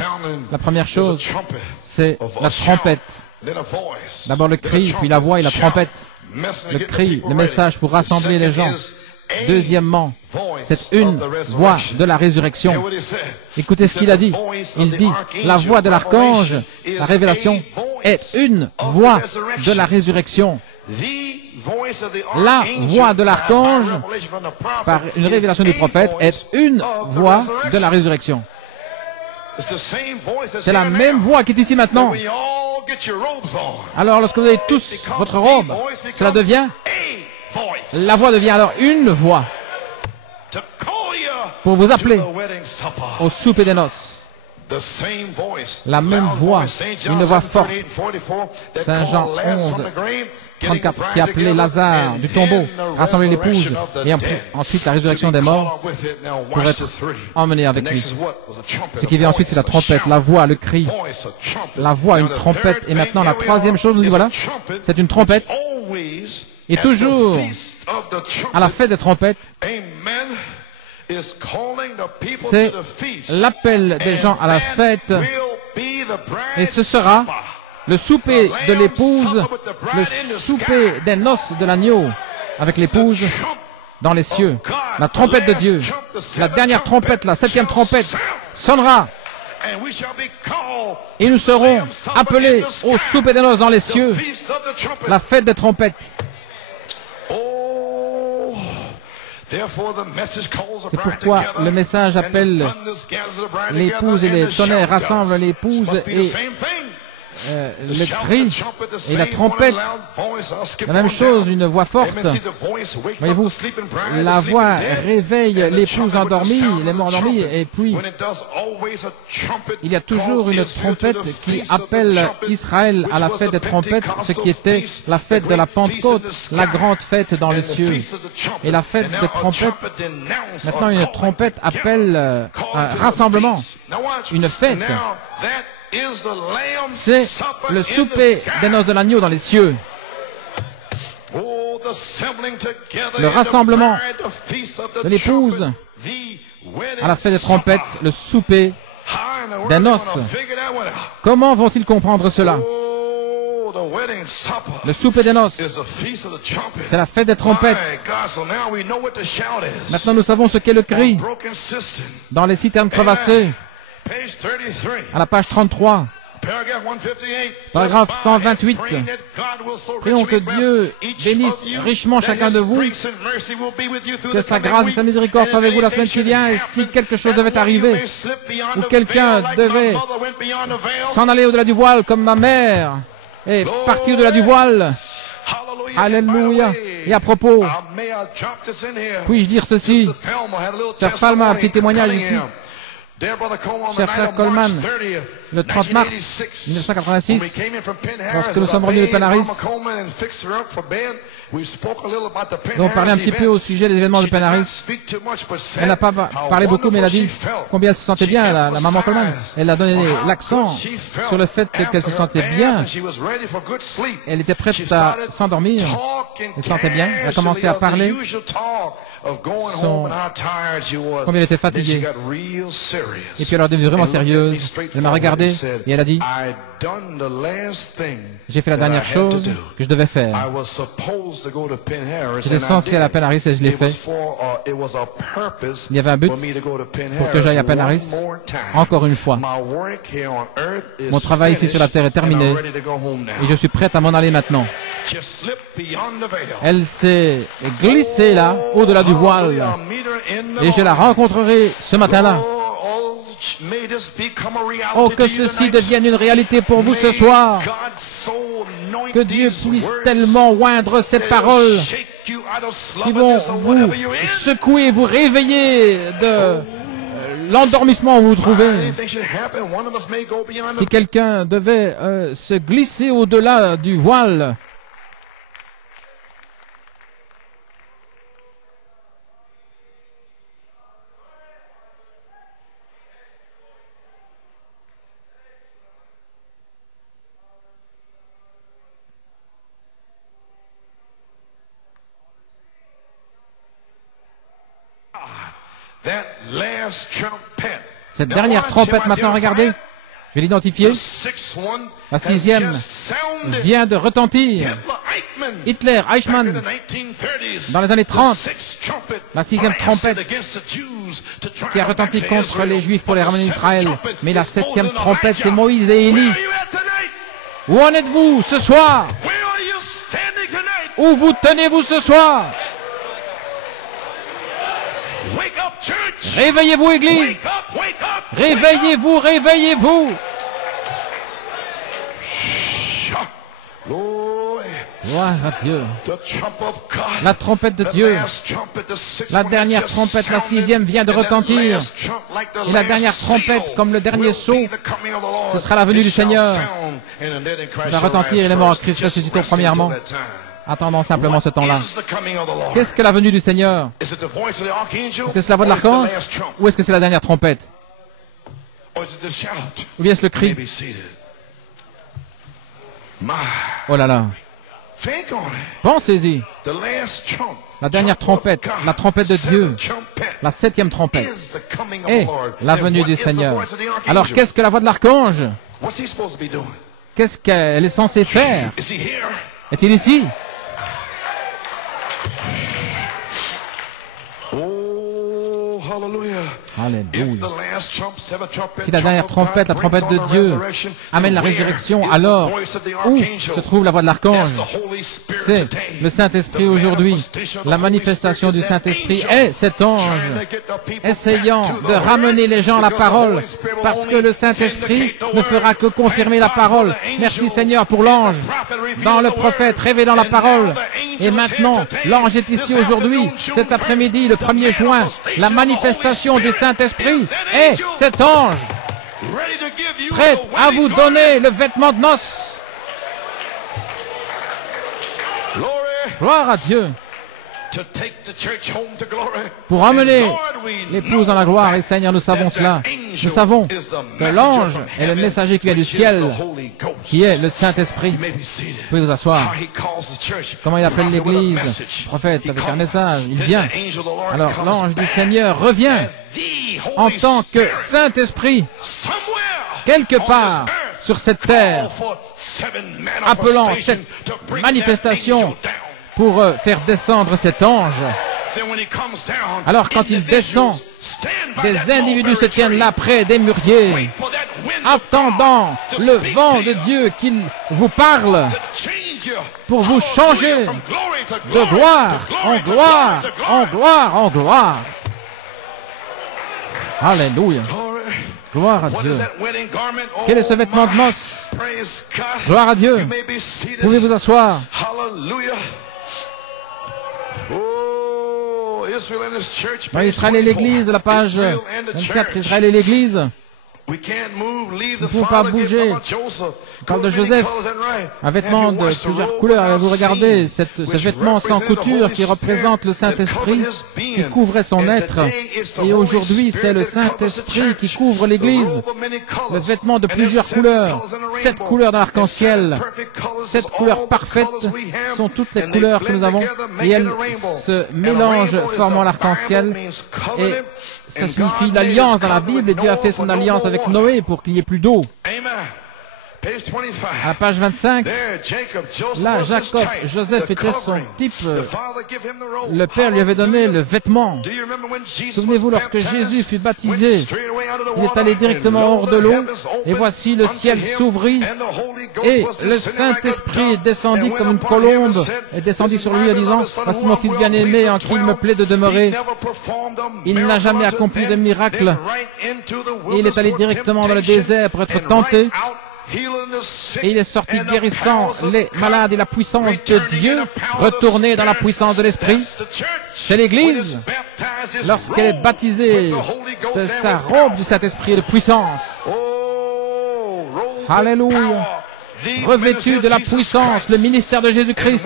la première chose, c'est la trompette. D'abord le cri, puis la voix et la trompette. Le cri, le message pour rassembler les gens. Deuxièmement, c'est une voix de la résurrection. Écoutez ce qu'il a dit. Il dit, la voix de l'archange, la révélation, est une voix de la résurrection. La voix de l'archange, par une révélation du prophète, est une voix de la résurrection. C'est la même voix qui est ici maintenant. Alors, lorsque vous avez tous votre robe, cela devient, la voix devient alors une voix pour vous appeler au souper des noces. La même voix, une voix forte. Saint Jean 11, 34, qui appelait Lazare du tombeau, rassembler l'épouse, et ensuite la résurrection des morts pour être emmené avec lui. Ce qui vient ensuite, c'est la trompette, la voix, le cri. La voix, une trompette. Et maintenant, la troisième chose, vous dites, voilà, c'est une trompette. Et toujours, à la fête des trompettes, c'est l'appel des gens à la fête, et ce sera le souper de l'épouse, le souper des noces de l'agneau avec l'épouse dans les cieux. La trompette de Dieu, la dernière trompette, la 7e trompette sonnera. Et nous serons appelés au souper des noces dans les cieux, la fête des trompettes. C'est pourquoi le message appelle l'épouse et les tonnerres rassemblent l'épouse et le cri et la trompette. La même chose, une voix forte. Voyez-vous, la voix réveille l'épouse endormie, les morts endormis, et puis il y a toujours une trompette qui appelle Israël à la fête des trompettes, ce qui était la fête de la Pentecôte, la grande fête dans les cieux. Et la fête des trompettes, maintenant une trompette appelle un rassemblement, une fête. C'est le souper des noces de l'agneau dans les cieux. Le rassemblement de l'épouse à la fête des trompettes, le souper des noces. Comment vont-ils comprendre cela? Le souper des noces, c'est la fête des trompettes. Maintenant, nous savons ce qu'est le cri dans les citernes crevassées. À la page 33, paragraphe 128, prions que Dieu bénisse richement chacun de vous, que sa grâce et sa miséricorde soient avec vous la semaine qui vient, et si quelque chose devait arriver, ou quelqu'un devait s'en aller au-delà du voile comme ma mère est partie au-delà du voile, alléluia. Et à propos, puis-je dire ceci? Sœur Palma a un petit témoignage ici. Cher frère Coleman, le 30 mars 1986, lorsque nous sommes revenus de Penaris, nous avons parlé un petit peu au sujet des événements de Penaris. Elle n'a pas parlé beaucoup, mais elle a dit combien elle se sentait bien, la maman Coleman. Elle a donné l'accent sur le fait qu'elle se sentait bien. Elle était prête à s'endormir. Elle se sentait bien. Elle a commencé à parler. Combien elle était fatiguée. Et puis elle est devenue vraiment sérieuse. Elle m'a regardé et elle a dit, j'ai fait la dernière chose que je devais faire. J'étais censé aller à Penaris et je l'ai fait. Il y avait un but pour que j'aille à Penaris encore une fois. Mon travail ici sur la terre est terminé et je suis prête à m'en aller maintenant. Elle s'est glissée là, au-delà du voile, et je la rencontrerai ce matin-là. Oh, que ceci devienne une réalité pour vous ce soir. Que Dieu puisse tellement oindre ces paroles qui vont vous secouer, vous réveiller de l'endormissement où vous vous trouvez. Si quelqu'un devait se glisser au-delà du voile, cette dernière trompette maintenant, regardez, je vais l'identifier. La 6e vient de retentir. Hitler, Eichmann, dans les années 30, la 6e trompette qui a retenti contre les Juifs pour les ramener en Israël. Mais la 7e trompette, c'est Moïse et Élie. Où en êtes-vous ce soir? Où vous tenez-vous ce soir? Réveillez-vous, Église! Réveillez-vous, réveillez-vous! Gloire à Dieu. La trompette de Dieu. La dernière trompette, la 6e, vient de retentir. Et la dernière trompette, comme le dernier sceau, ce sera la venue du Seigneur. Elle va retentir et les morts en Christ ressusciteront premièrement. Attendons simplement ce temps-là. Qu'est-ce que la venue du Seigneur? Est-ce que c'est la voix de l'archange? Ou est-ce que c'est la dernière trompette? Ou bien est-ce le cri? Oh là là. Pensez-y. la dernière trompette, la trompette de Dieu, la 7e trompette, est la venue du Seigneur. Alors qu'est-ce que la voix de l'archange? Qu'est-ce qu'elle est censée faire? Est-il ici? Alléluia. Si la dernière trompette, la trompette de Dieu, amène la résurrection, alors où se trouve la voix de l'archange? C'est le Saint-Esprit aujourd'hui. La manifestation du Saint-Esprit est cet ange essayant de ramener les gens à la parole, parce que le Saint-Esprit ne fera que confirmer la parole. Merci Seigneur pour l'ange, dans le prophète révélant la parole. Et maintenant, l'ange est ici aujourd'hui, cet après-midi, le 1er juin, la manifestation du Saint-Esprit est cet ange, prêt à vous donner le vêtement de noces. Gloire à Dieu. Pour emmener l'épouse dans la gloire. Et Seigneur, nous savons cela. Nous savons que l'ange est le messager qui vient du ciel, qui est le Saint-Esprit. Vous pouvez vous asseoir. Comment il appelle l'Église? Prophète avec un message. Il vient. Alors l'ange du Seigneur revient en tant que Saint-Esprit quelque part sur cette terre, appelant cette manifestation pour faire descendre cet ange. Alors quand il descend, des individus se tiennent là près des mûriers, attendant le vent de Dieu qu'il vous parle pour vous changer de gloire en gloire, en gloire, en gloire. Alléluia. Gloire à Dieu. Quel est ce vêtement de noces? Gloire à Dieu. Pouvez vous asseoir. Israël et l'Église, la page 24, Israël et l'Église. Nous ne pouvons pas bouger. On parle de Joseph, un vêtement de plusieurs couleurs. Vous regardez ce vêtement sans couture qui représente le Saint-Esprit qui couvrait son être. Et aujourd'hui, c'est le Saint-Esprit qui couvre l'Église. Le vêtement de plusieurs couleurs, 7 couleurs dans l'arc-en-ciel, 7 couleurs parfaites sont toutes les couleurs que nous avons. Et elles se mélangent, formant l'arc-en-ciel. Et ça signifie l'alliance dans la Bible. Et Dieu a fait son alliance avec Noé pour qu'il n'y ait plus d'eau. À la page 25, là, Jacob, Joseph était son type. Le Père lui avait donné le vêtement. Souvenez-vous, lorsque Jésus fut baptisé, il est allé directement hors de l'eau, et voici le ciel s'ouvrit, et le Saint-Esprit descendit comme une colombe, et descendit sur lui en disant, « Voici mon fils bien-aimé en qui il me plaît de demeurer. » Il n'a jamais accompli de miracle, et il est allé directement dans le désert pour être tenté. Et il est sorti guérissant les malades et la puissance de Dieu, retourné dans la puissance de l'Esprit. C'est l'Église, lorsqu'elle est baptisée de sa robe du Saint-Esprit et de puissance. Alléluia. Revêtu de la puissance, le ministère de Jésus-Christ.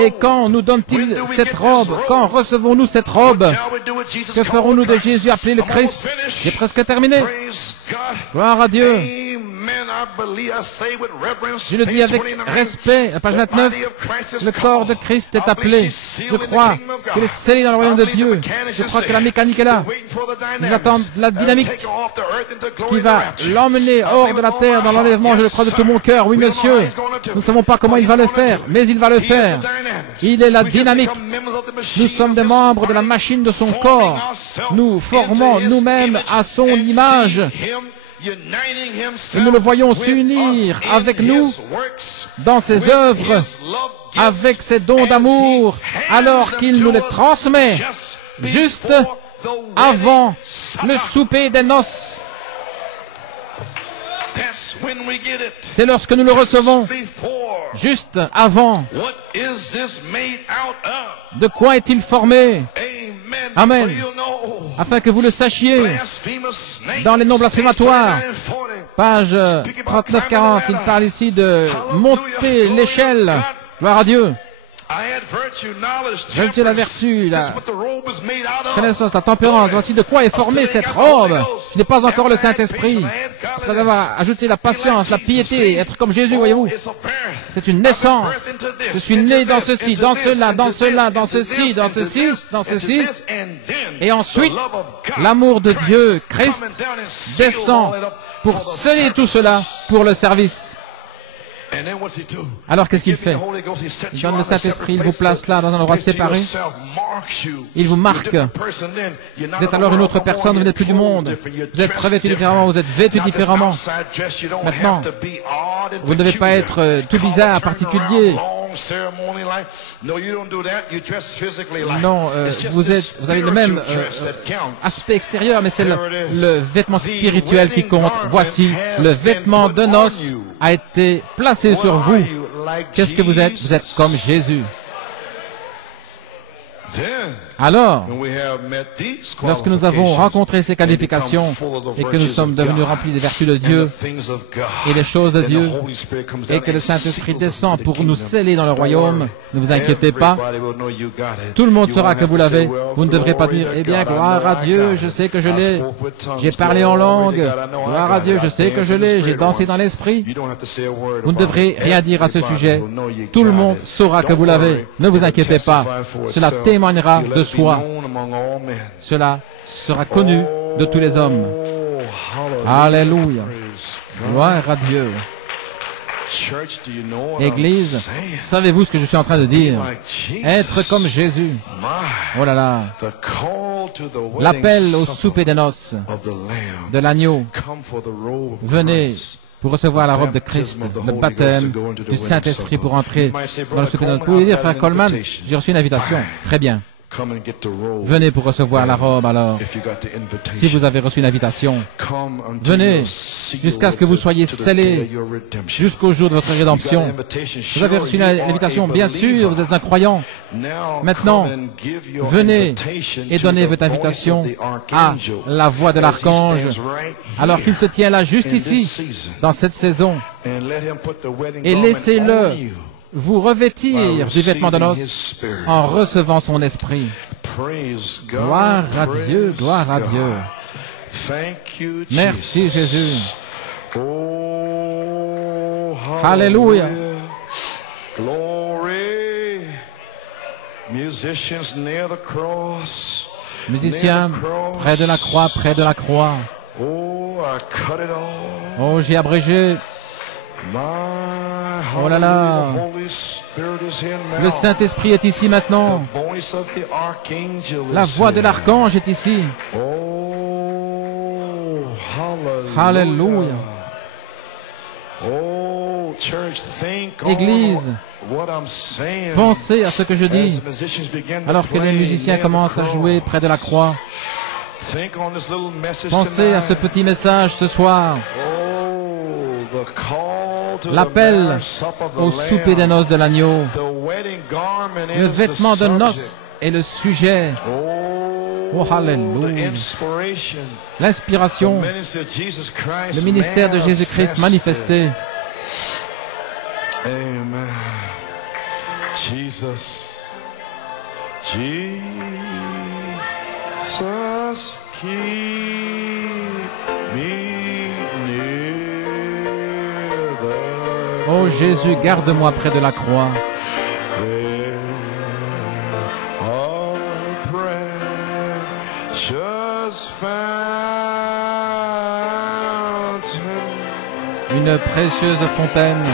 Et quand nous donne-t-il cette robe? Quand recevons-nous cette robe? Que ferons-nous de Jésus appelé le Christ? J'ai presque terminé. Gloire à Dieu. Je le dis avec respect, à page 29, le corps de Christ est appelé. Je crois qu'il est scellé dans le royaume de Dieu. Je crois que la mécanique est là. Nous attendons la dynamique qui va l'emmener hors de la terre dans l'enlèvement. Je le crois de tout mon cœur. Oui, monsieur. Nous ne savons pas comment il va le faire, mais il va le faire. Il est la dynamique. Nous sommes des membres de la machine de son corps. Nous formons nous-mêmes à son image. Et nous le voyons s'unir avec nous dans ses œuvres, avec ses dons d'amour, alors qu'il nous les transmet juste avant le souper des noces. C'est lorsque nous le recevons, juste avant. De quoi est-il formé? Amen. Afin que vous le sachiez, dans les noms blasphématoires, page 39-40, il parle ici de monter l'échelle. Gloire à Dieu. Vertu, la vertu, la connaissance, la tempérance. Voici de quoi est formée cette robe. Je n'ai pas encore le Saint-Esprit. Après avoir ajouté la patience, la piété, être comme Jésus, voyez-vous. C'est une naissance. Je suis né dans ceci, dans cela, dans cela, dans ceci, dans ceci, dans ceci. Et ensuite, l'amour de Dieu, Christ, descend pour sceller tout cela pour le service. Alors qu'est-ce qu'il fait? Il donne le Saint-Esprit, il vous place là dans un endroit séparé. Il vous marque. Vous êtes alors une autre personne, vous n'êtes plus du monde. Vous êtes revêtu différemment, vous êtes vêtu différemment. Maintenant, vous ne devez pas être tout bizarre, particulier. Non, vous avez le même aspect extérieur, mais c'est le vêtement spirituel qui compte. Voici, le vêtement de noces a été placé sur vous. Qu'est-ce que vous êtes? Vous êtes comme Jésus. Alors, lorsque nous avons rencontré ces qualifications et que nous sommes devenus remplis des vertus de Dieu et des choses de Dieu et que le Saint-Esprit descend pour nous sceller dans le royaume, ne vous inquiétez pas, tout le monde saura que vous l'avez. Vous ne devrez pas dire, eh bien, gloire à Dieu, je sais que je l'ai, j'ai parlé en langue, gloire à Dieu, je sais que je l'ai, j'ai dansé dans l'esprit. Vous ne devrez rien dire à ce sujet. Tout le monde saura que vous l'avez. Ne vous inquiétez pas. Cela témoignera de soi. Cela sera connu de tous les hommes. Alléluia. Gloire à Dieu. Église, savez-vous ce que je suis en train de dire? Être comme Jésus. Oh là là. L'appel au souper des noces de l'agneau. Venez pour recevoir la robe de Christ, le baptême du Saint-Esprit pour entrer dans le souper des noces. Vous pouvez dire, frère Coleman, j'ai reçu une invitation. Très bien. Venez pour recevoir la robe alors. Si vous avez reçu une invitation, venez jusqu'à ce que vous soyez scellés jusqu'au jour de votre rédemption. Vous avez reçu une invitation, bien sûr, vous êtes un croyant. Maintenant, venez et donnez votre invitation à la voix de l'archange alors qu'il se tient là juste ici, dans cette saison. Et laissez-le vous revêtir du vêtement de noces en recevant son esprit. Gloire à Dieu, gloire à Dieu. Merci Jésus. Alléluia. Musiciens, près de la croix, près de la croix. Oh, j'ai abrégé. Oh là là, le Saint-Esprit est ici maintenant. La voix de l'archange est ici. Alléluia. Église, pensez à ce que je dis alors que les musiciens commencent à jouer près de la croix. Pensez à ce petit message ce soir. L'appel au souper des noces de l'agneau. Le vêtement de noces est le sujet. Oh, alléluia. L'inspiration, le ministère de Jésus-Christ manifesté. Amen. Jesus. Jesus, keep me near the Oh Jésus, garde-moi près de la croix. Une précieuse fontaine.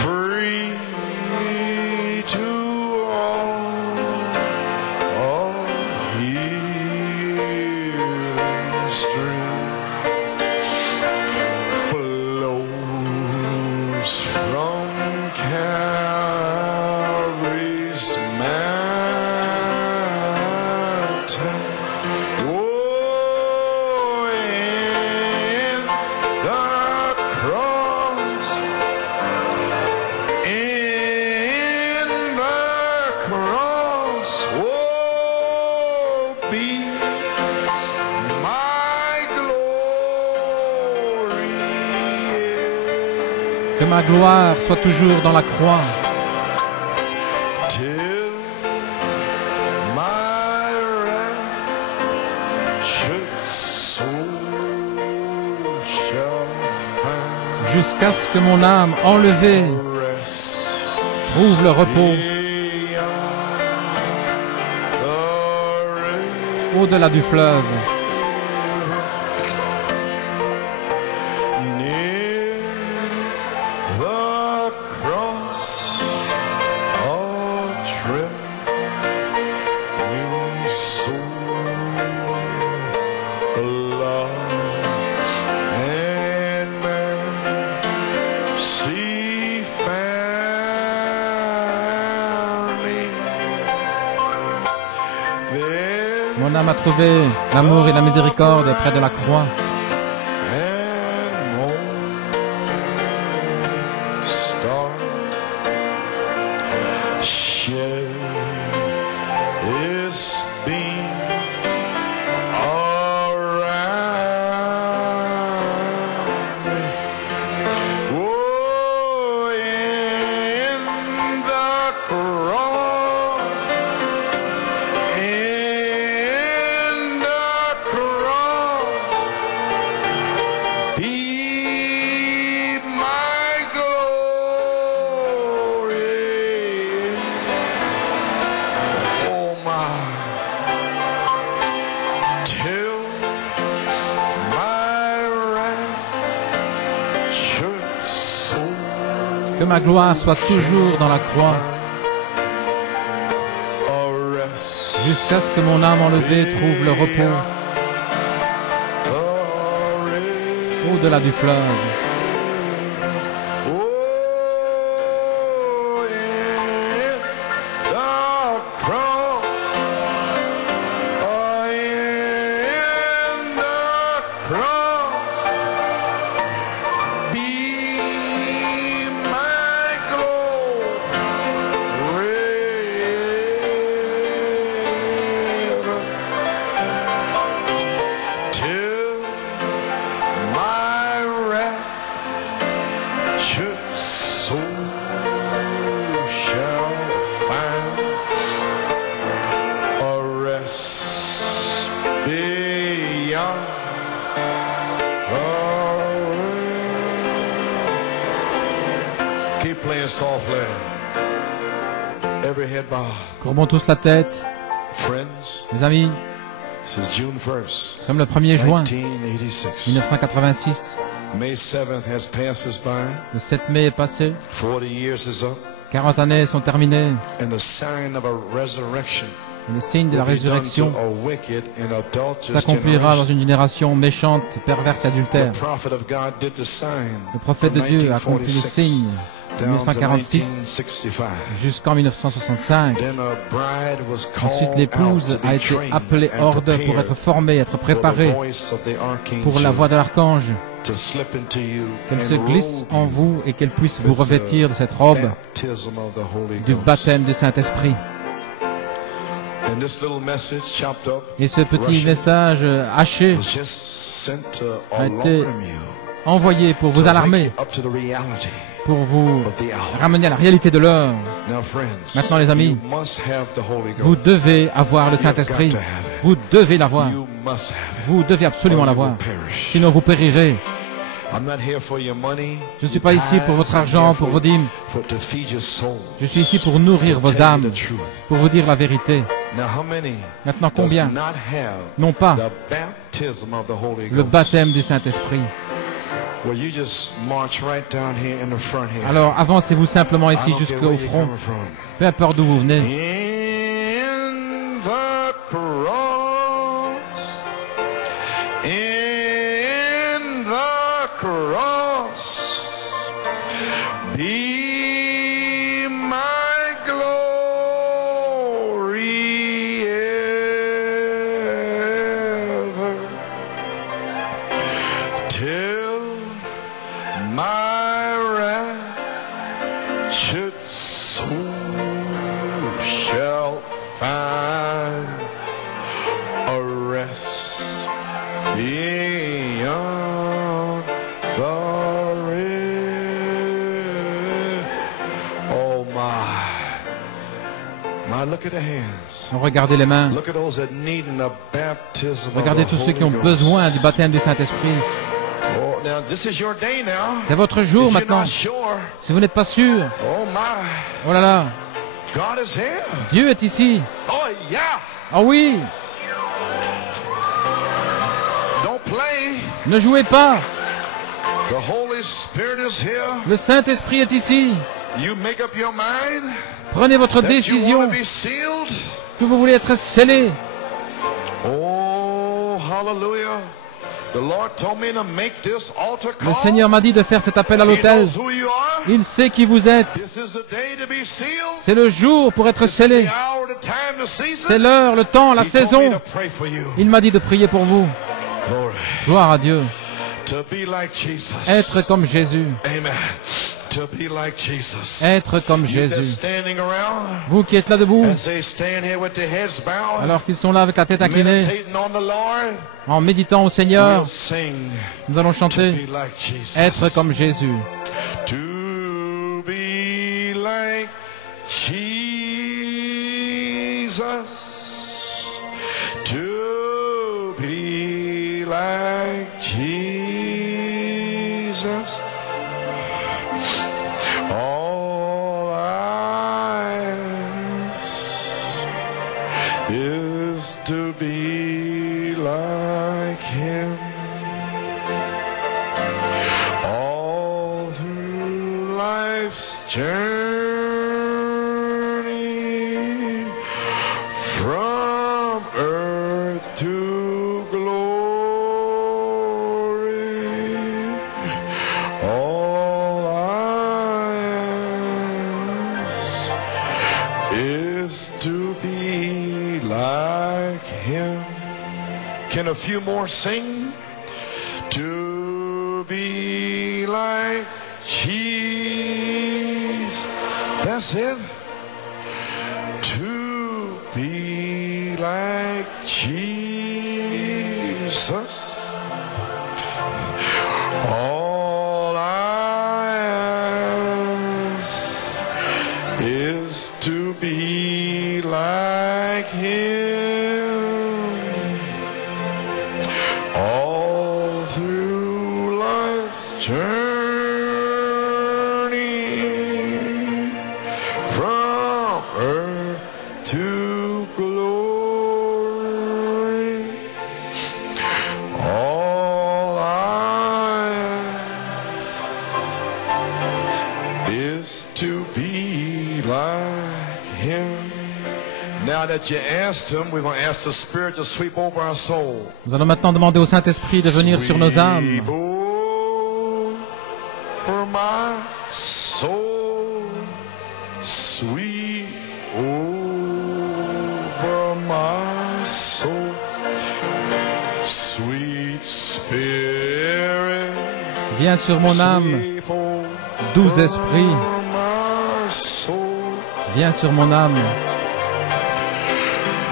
Que ma gloire soit toujours dans la croix. jusqu'à ce que mon âme enlevée trouve le repos au-delà du fleuve. Mon âme a trouvé l'amour et la miséricorde près de la croix. Que ma gloire soit toujours dans la croix, jusqu'à ce que mon âme enlevée trouve le repos au-delà du fleuve. Courbons tous la tête. Mes amis, nous sommes le 1er juin 1986. Le 7 mai est passé. 40 années sont terminées. Et le signe de la résurrection s'accomplira dans une génération méchante, perverse et adultère. Le prophète de Dieu a accompli le signe de 1946 jusqu'en 1965. Ensuite, l'épouse a été appelée hors d'eux pour être formée, être préparée pour la voix de l'archange, qu'elle se glisse en vous et qu'elle puisse vous revêtir de cette robe du baptême du Saint-Esprit. Et ce petit message haché a été envoyé pour vous alarmer, pour vous ramener à la réalité de l'heure. Maintenant, les amis, vous devez avoir le Saint-Esprit. Vous devez l'avoir. Vous devez absolument l'avoir. Sinon, vous périrez. Je ne suis pas ici pour votre argent, pour vos dîmes. Je suis ici pour nourrir vos âmes, pour vous dire la vérité. Maintenant, combien n'ont pas le baptême du Saint-Esprit? Alors, avancez-vous simplement ici jusqu'au front, peu importe d'où vous venez. Regardez les mains. Regardez tous ceux qui ont besoin du baptême du Saint-Esprit. C'est votre jour maintenant. Si vous n'êtes pas sûr, oh là là, Dieu est ici. Ah oui. Ne jouez pas. Le Saint-Esprit est ici. Prenez votre décision que vous voulez être scellé. Oh, hallelujah. Le Seigneur m'a dit de faire cet appel à l'autel. Il sait qui vous êtes. C'est le jour pour être scellé. C'est l'heure, le temps, la saison. Il m'a dit de prier pour vous. Gloire à Dieu. Être comme Jésus. Être comme Jésus. Vous qui êtes là debout, alors qu'ils sont là avec la tête inclinée, en méditant au Seigneur, nous allons chanter être comme Jésus. To be like Jesus. To be like Jesus. All I ask is to be like Him. All through life's journey, from earth to glory, all I ask is to be like Him. Can a few more sing? To be like Jesus. That's it. To be like Jesus. All I ask is to be like Him. All through life's journey, from earth to glory, all I ask is to be like Him. Now that you asked Him, we're going to ask the Spirit to sweep over our soul. Nous allons maintenant demander au Saint-Esprit de venir sur nos âmes. Sweep over my soul. Sweep over my soul. Sweet Spirit. Viens sur mon âme, Sweep doux esprit. over my soul. Viens sur mon âme.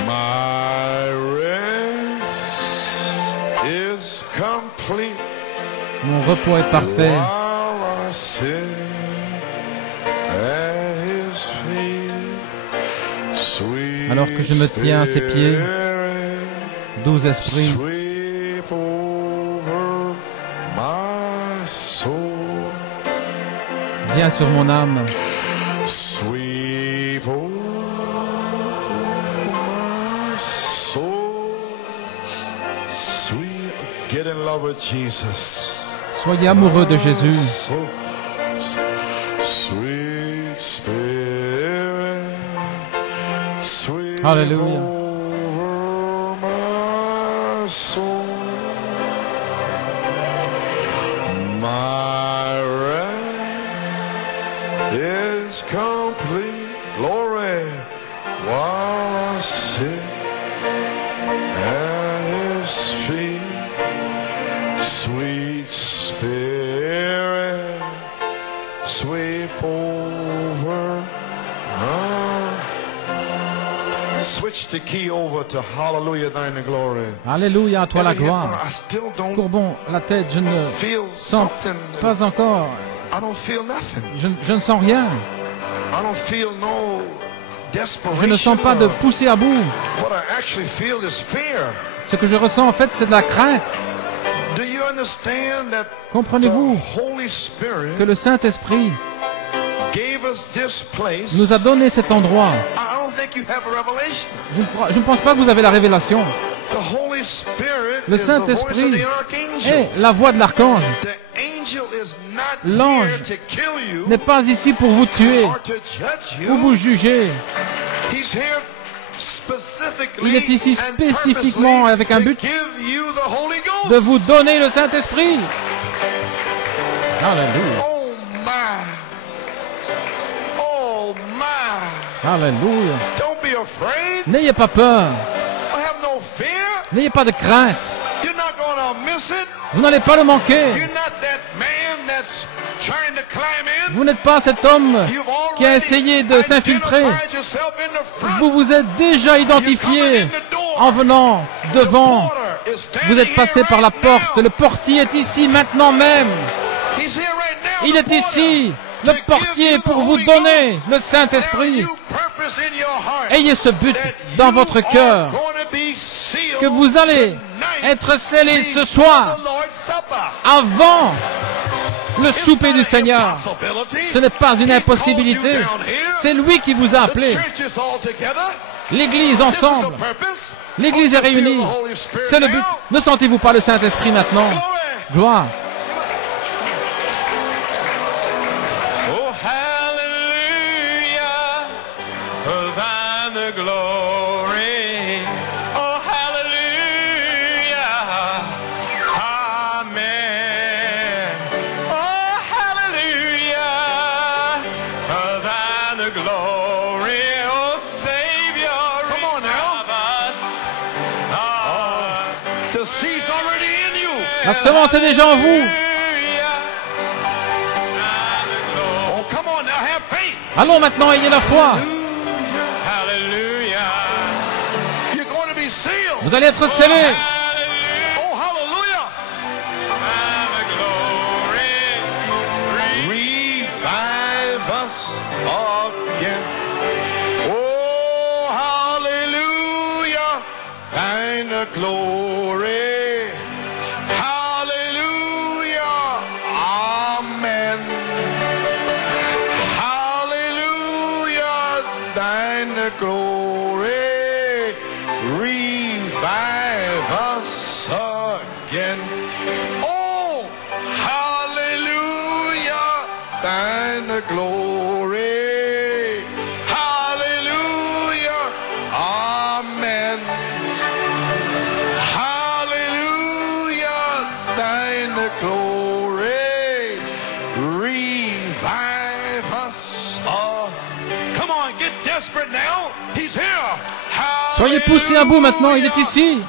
My rest is complete. Mon repos est parfait. While I sit at His feet, sweet Alors que je me tiens à ses pieds, Spirit, doux esprit. sweep over my soul. Viens sur mon âme. Sweep over my soul. Sweet, get in love with Jesus. Soyez amoureux de Jésus. So, sweet Spirit, sweep Hallelujah. over my soul. My rest is complete. Glory, while I sit at His feet. Sweet Spirit, sweep over. Switch the key over to Hallelujah, thine the glory. Alléluia, à toi la gloire. I still don't Courbons la tête, je ne feel sens something. pas encore. I don't feel nothing. Je ne sens rien. I don't feel no desperation. Je ne sens pas de pousser à bout. What I actually feel is fear. Ce que je ressens en fait, c'est de la crainte. Do you Comprenez-vous que le Saint-Esprit nous a donné cet endroit? Je ne pense pas que vous avez la révélation. Le Saint-Esprit est la voix de l'archange. L'ange n'est pas ici pour vous tuer ou vous juger. Il est ici spécifiquement avec un but de vous donner le Saint-Esprit. Alléluia. Alléluia. N'ayez pas peur. N'ayez pas de crainte. Vous n'allez pas le manquer. Vous n'êtes pas cet homme qui a essayé de s'infiltrer. Vous vous êtes déjà identifié en venant devant. Vous êtes passé par la porte. Le portier est ici maintenant même. Il est ici, le portier, pour vous donner le Saint-Esprit. Ayez ce but dans votre cœur, que vous allez être scellés ce soir, avant le souper du Seigneur. Ce n'est pas une impossibilité, c'est lui qui vous a appelé. L'Église ensemble, l'Église est réunie, c'est le but. Ne sentez-vous pas le Saint-Esprit maintenant? Gloire. La semence est déjà en vous. Allons maintenant, ayez la foi. Vous allez être scellés. Soyez poussés à bout maintenant, il est ici.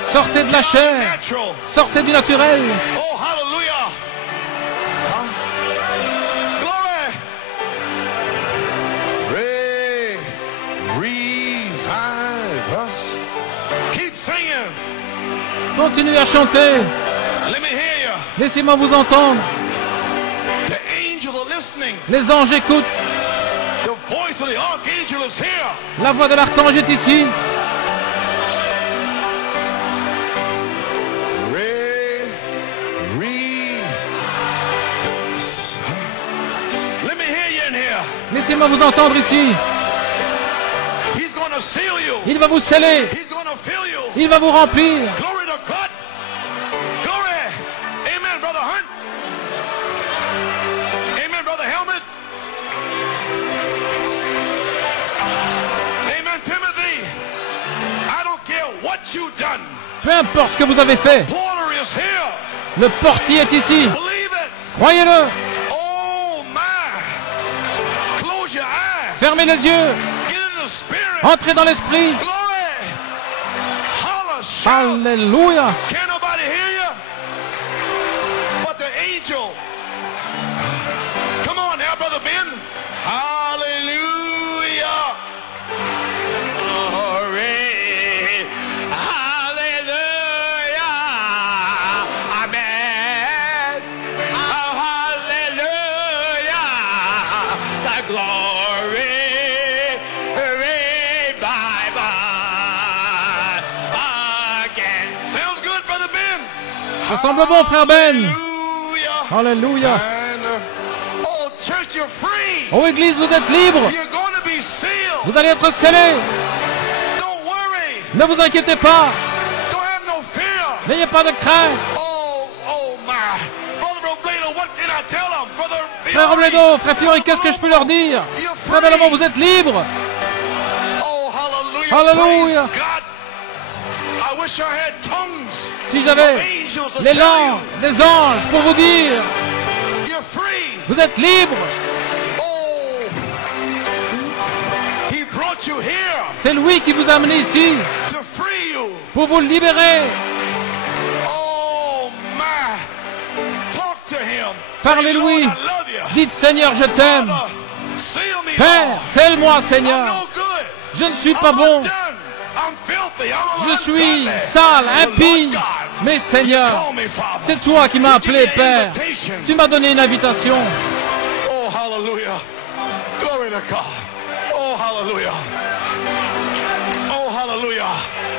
Sortez de la chair, sortez du naturel. Oh, hallelujah. Glory. Revive us. Keep singing. Continuez à chanter. Let me hear you. Laissez-moi vous entendre. The angels are listening. Les anges écoutent. The voice of the archangel is here. La voix de l'archange est ici. Laissez-moi vous entendre ici. Il va vous sceller. Il va vous remplir. Amen, Brother Hunt. Amen, Brother Helmet. Amen, Timothy. I don't care what you've done. Peu importe ce que vous avez fait. Le portier est ici. Croyez-le. Fermez les yeux. Entrez dans l'esprit. Alléluia. Ça semble bon, frère Ben. Alléluia. Oh, Église, vous êtes libre. Vous allez être scellés. Ne vous inquiétez pas. N'ayez pas de crainte. Frère Robledo, frère Fiori, qu'est-ce que je peux leur dire? Frère Bellamont, vous êtes libres. Alléluia. Si j'avais les langues des anges pour vous dire, vous êtes libres. C'est lui qui vous a amené ici pour vous libérer. Parlez-lui. Dites, Seigneur, je t'aime. Père, scelle-moi, Seigneur. Je ne suis pas bon. Je suis sale, impie. Mais Seigneur, c'est toi qui m'as appelé, Père. Tu m'as donné une invitation. Oh, hallelujah. Glory to God. Oh, hallelujah. Oh, hallelujah.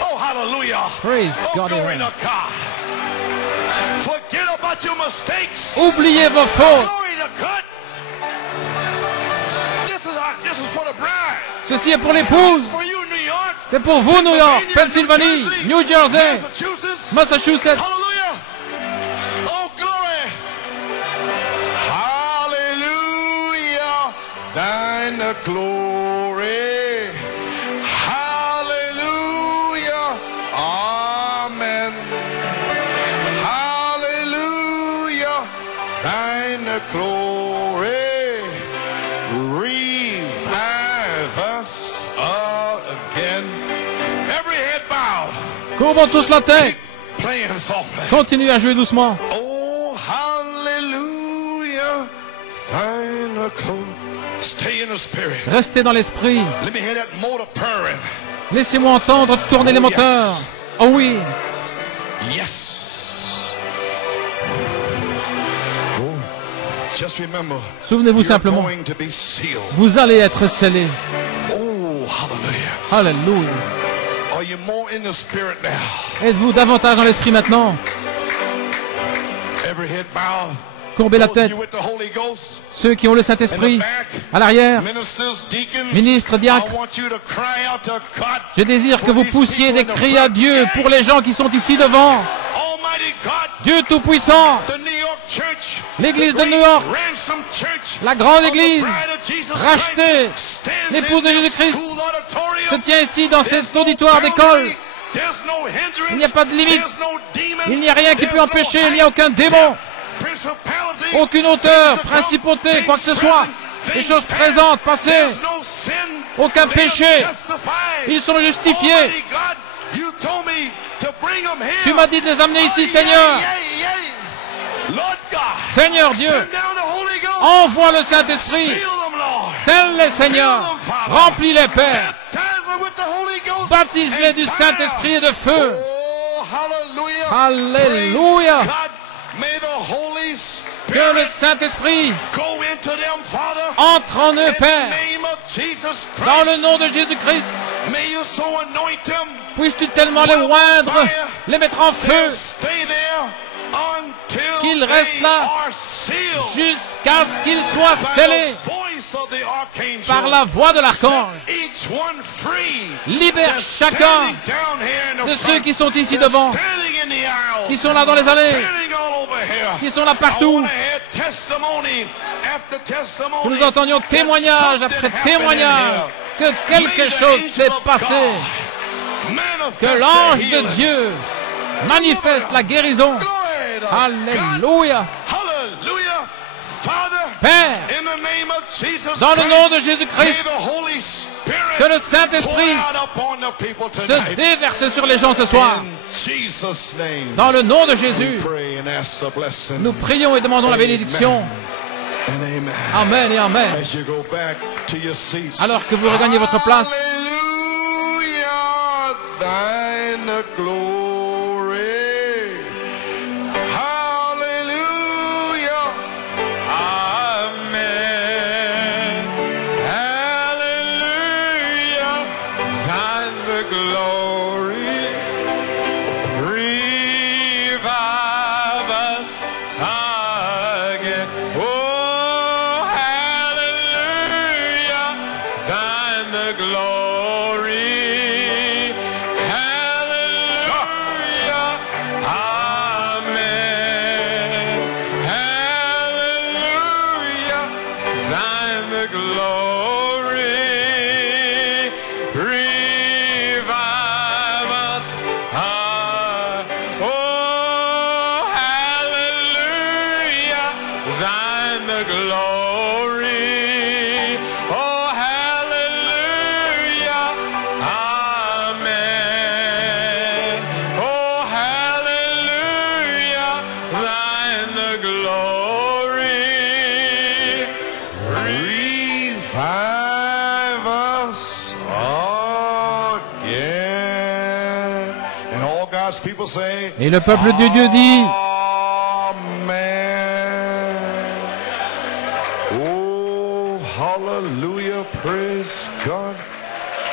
Oh, hallelujah. Praise God. Glory to God. Forget about your mistakes. Oubliez vos fautes. Glory to God. This is for the bride. Ceci est pour l'épouse. For you, New York. C'est pour vous, New York, Pennsylvanie, New Jersey, Massachusetts. Hallelujah. Oh, glory. Hallelujah. Thine the glory. Hallelujah. Amen. Hallelujah. Thine the glory. Revive us again. Every head bow. Courbons tous la tête. Playing softly. Continuez à jouer doucement. Oh, hallelujah. Thine the glory. Stay in the spirit. Restez dans l'esprit. Let me hear that motor purring. Laissez-moi entendre tourner les moteurs. Oh oui. Yes. Oh, just remember. Souvenez-vous simplement. Going to be sealed. Vous allez être scellés. Oh, hallelujah. Alléluia. Are you more in the spirit now? Êtes-vous davantage dans l'esprit maintenant? Every head bow. Courbez la tête. You with the Holy Ghost. Ceux qui ont le Saint-Esprit, à l'arrière, Ministers, deacons, ministres, diacres, I want you to cry out to God. je désire que vous poussiez des cris à Dieu pour les gens qui sont ici devant. Almighty God, Dieu Tout-Puissant, the New York Church, l'église the de great New York, ransom church, la grande of the église, bride of Jesus rachetée, Christ, stands l'épouse de in this Jésus-Christ, school auditorium. se tient ici dans There's cet no auditoire d'école. boundary, there's no hindrance, Il n'y a pas de limite. there's no demon, Il n'y a rien qui peut there's empêcher, no il n'y a aucun démon, principality, aucune hauteur, things to come, principauté, quoi que ce things soit, present, des things choses past, présentes, passées, there's no sin, aucun they are péché. justified. Ils sont justifiés. Almighty God, you told me to bring them here. Tu m'as dit de les amener ici, Oh, Seigneur. yeah, yeah, yeah. Lord God, Seigneur Dieu, send down the Holy Ghost. envoie le Saint-Esprit. Seal them, Lord. Scelle-les, Seigneur. Remplis-les, Père. Baptize them with the Holy Ghost. Baptise-les and du fire. Saint-Esprit et de feu. Oh, hallelujah. Alléluia. Praise God. May the Holy Que le Spirit Saint-Esprit go into them, Father. entre en eux, In the Père. name of Jesus Christ. Dans le nom de Jésus-Christ, May you so anoint them. puisses-tu tellement les oindre, les mettre en They'll feu, stay there until qu'ils restent là they are sealed jusqu'à ce qu'ils soient by scellés the voice of the archangel. par la voix de l'archange. Set each one free. Libère They're chacun standing down here in the de front. ceux qui sont ici They're devant, standing in the aisles. qui sont là dans les allées, Standing all over here. qui sont là I partout. wanna hear testimony after testimony Que nous entendions that témoignage something après happened témoignage in here. que quelque May the chose angel s'est of passé, God manifest que their l'ange de healings. Dieu manifeste la guérison. Glory to Alléluia. God. Hallelujah. Father, Père, in the name of Jesus dans le nom de Christ, Jésus-Christ, may the Holy Spirit que le Saint-Esprit pour out upon the people se tonight. déverse sur les gens ce soir. In Jesus' name, Dans le nom de we Jésus, pray and ask the blessing. nous prions et demandons la bénédiction. And amen. Amen et Amen. As you go back to your seats. Alors que vous regagnez votre place, Hallelujah, thine the glory. Hallelujah. Amen. Hallelujah, thine the glory. Revive Oh, hallelujah, thine the glory. Oh, hallelujah, amen. Oh, hallelujah, thine the glory. Revive us again. And all God's people say, Et le peuple de Dieu dit, Amen. Oh, hallelujah, praise God.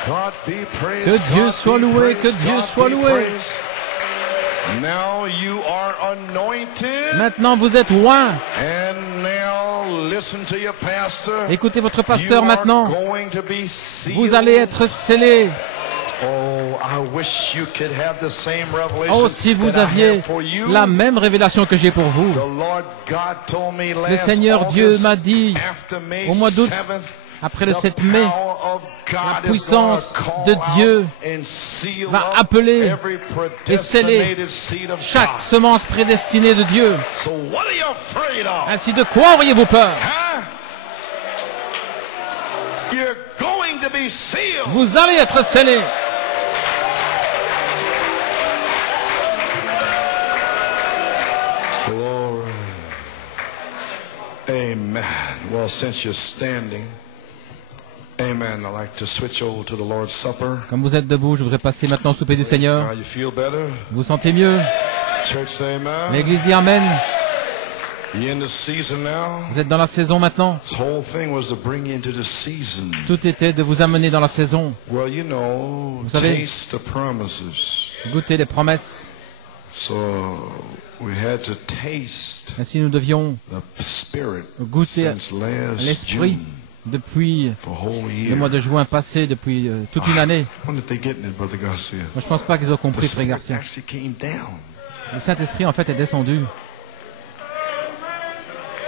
God be praised. que Dieu God soit be loué, praised, que Dieu God soit be loué. praised. Now you are anointed. Maintenant vous êtes loin. And now listen to your pastor. Écoutez votre You pasteur are maintenant. going to be sealed. Vous allez être scellés. Oh, I wish you could have the same revelation Oh, si vous that I aviez have for you. la même révélation que j'ai pour vous. The Lord God told me Le last Seigneur Dieu August, m'a dit, after May au mois d'août, 7th, après le the 7 mai, power of God la is puissance gonna de call Dieu out and seal va up appeler every et sceller predestinated seed of chaque God. semence prédestinée de Dieu. So what are you afraid of? Ainsi, de quoi auriez-vous peur? Huh? You're going to be sealed. Vous allez être scellés. Glory. Amen. Well, since you're standing, amen, I'd like to switch over to the Lord's Supper. Comme vous êtes debout, je voudrais passer maintenant au souper du Seigneur. Now you feel better? Vous sentez mieux? Church say amen. L'Église dit Amen. You're in the season now. Vous êtes dans la saison maintenant. This whole thing was to bring you into the season. Tout était de vous amener dans la saison. Well, you know, Vous savez, taste the promises. goûter les promesses. So we had to taste Ainsi, nous devions the Spirit goûter since last l'Esprit June depuis for a whole year. le mois de juin passé, depuis toute une année. I wonder if they're getting it, Brother Garcia. Moi, je pense pas qu'ils ont The compris, Frère Spirit Garcia. actually came down. Le Saint-Esprit, en fait, est descendu.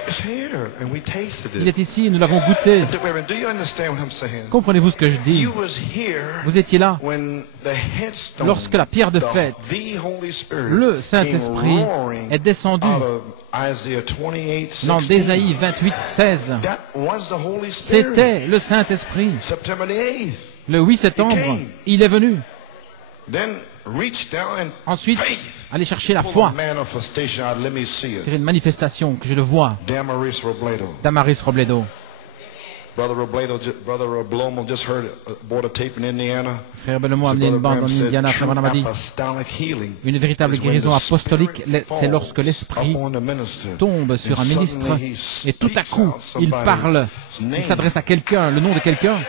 It's here, and we tasted Il it. est ici, nous l'avons goûté. Do you understand what I'm saying? Comprenez-vous ce que je dis? You was here Vous étiez là when the headstone, lorsque la pierre de fête, the Holy Spirit, le Saint-Esprit, came roaring est descendu out of Isaiah 28:16. dans d'Ésaïe 28, 16. That was the Holy Spirit. C'était le Saint-Esprit. September the 8th. Le 8 septembre, il est venu. Then reach down and Ensuite, faith. aller chercher la Pull foi. a manifestation out. Let me see it. C'est une manifestation que je le vois. Damaris Robledo. Damaris Robledo. Brother Roblomo just heard bought a tape in Indiana. Frère Belemo a amené une bande en Indiana, Frère Branham a dit, une véritable guérison apostolique, c'est lorsque l'Esprit tombe sur un ministre et tout à coup, il parle, il s'adresse à quelqu'un, le nom de quelqu'un.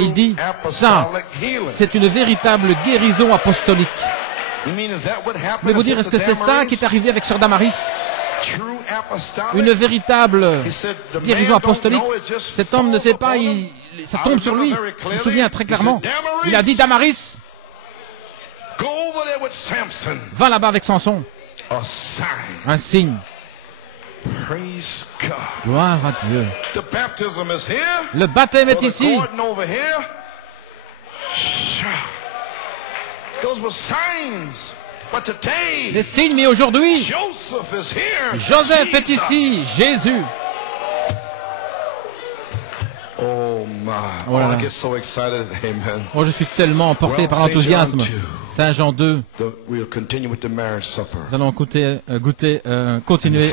Il dit, ça, c'est une véritable guérison apostolique. Mais vous dire, est-ce que c'est ça qui est arrivé avec Sœur Damaris? Une véritable guérison apostolique. Cet homme ne sait pas, ça tombe sur lui. Je me souviens très clairement. Il a dit, Damaris, va là-bas avec Samson. Un signe. Gloire à Dieu. Le baptême est ici. Des signes, mais aujourd'hui, Joseph est ici, Jésus. Oh my! Oh là là. I get so excited. Amen. Oh, je suis tellement emporté par l'enthousiasme. Saint Jean 2. We'll continue with the marriage supper. Nous allons continuer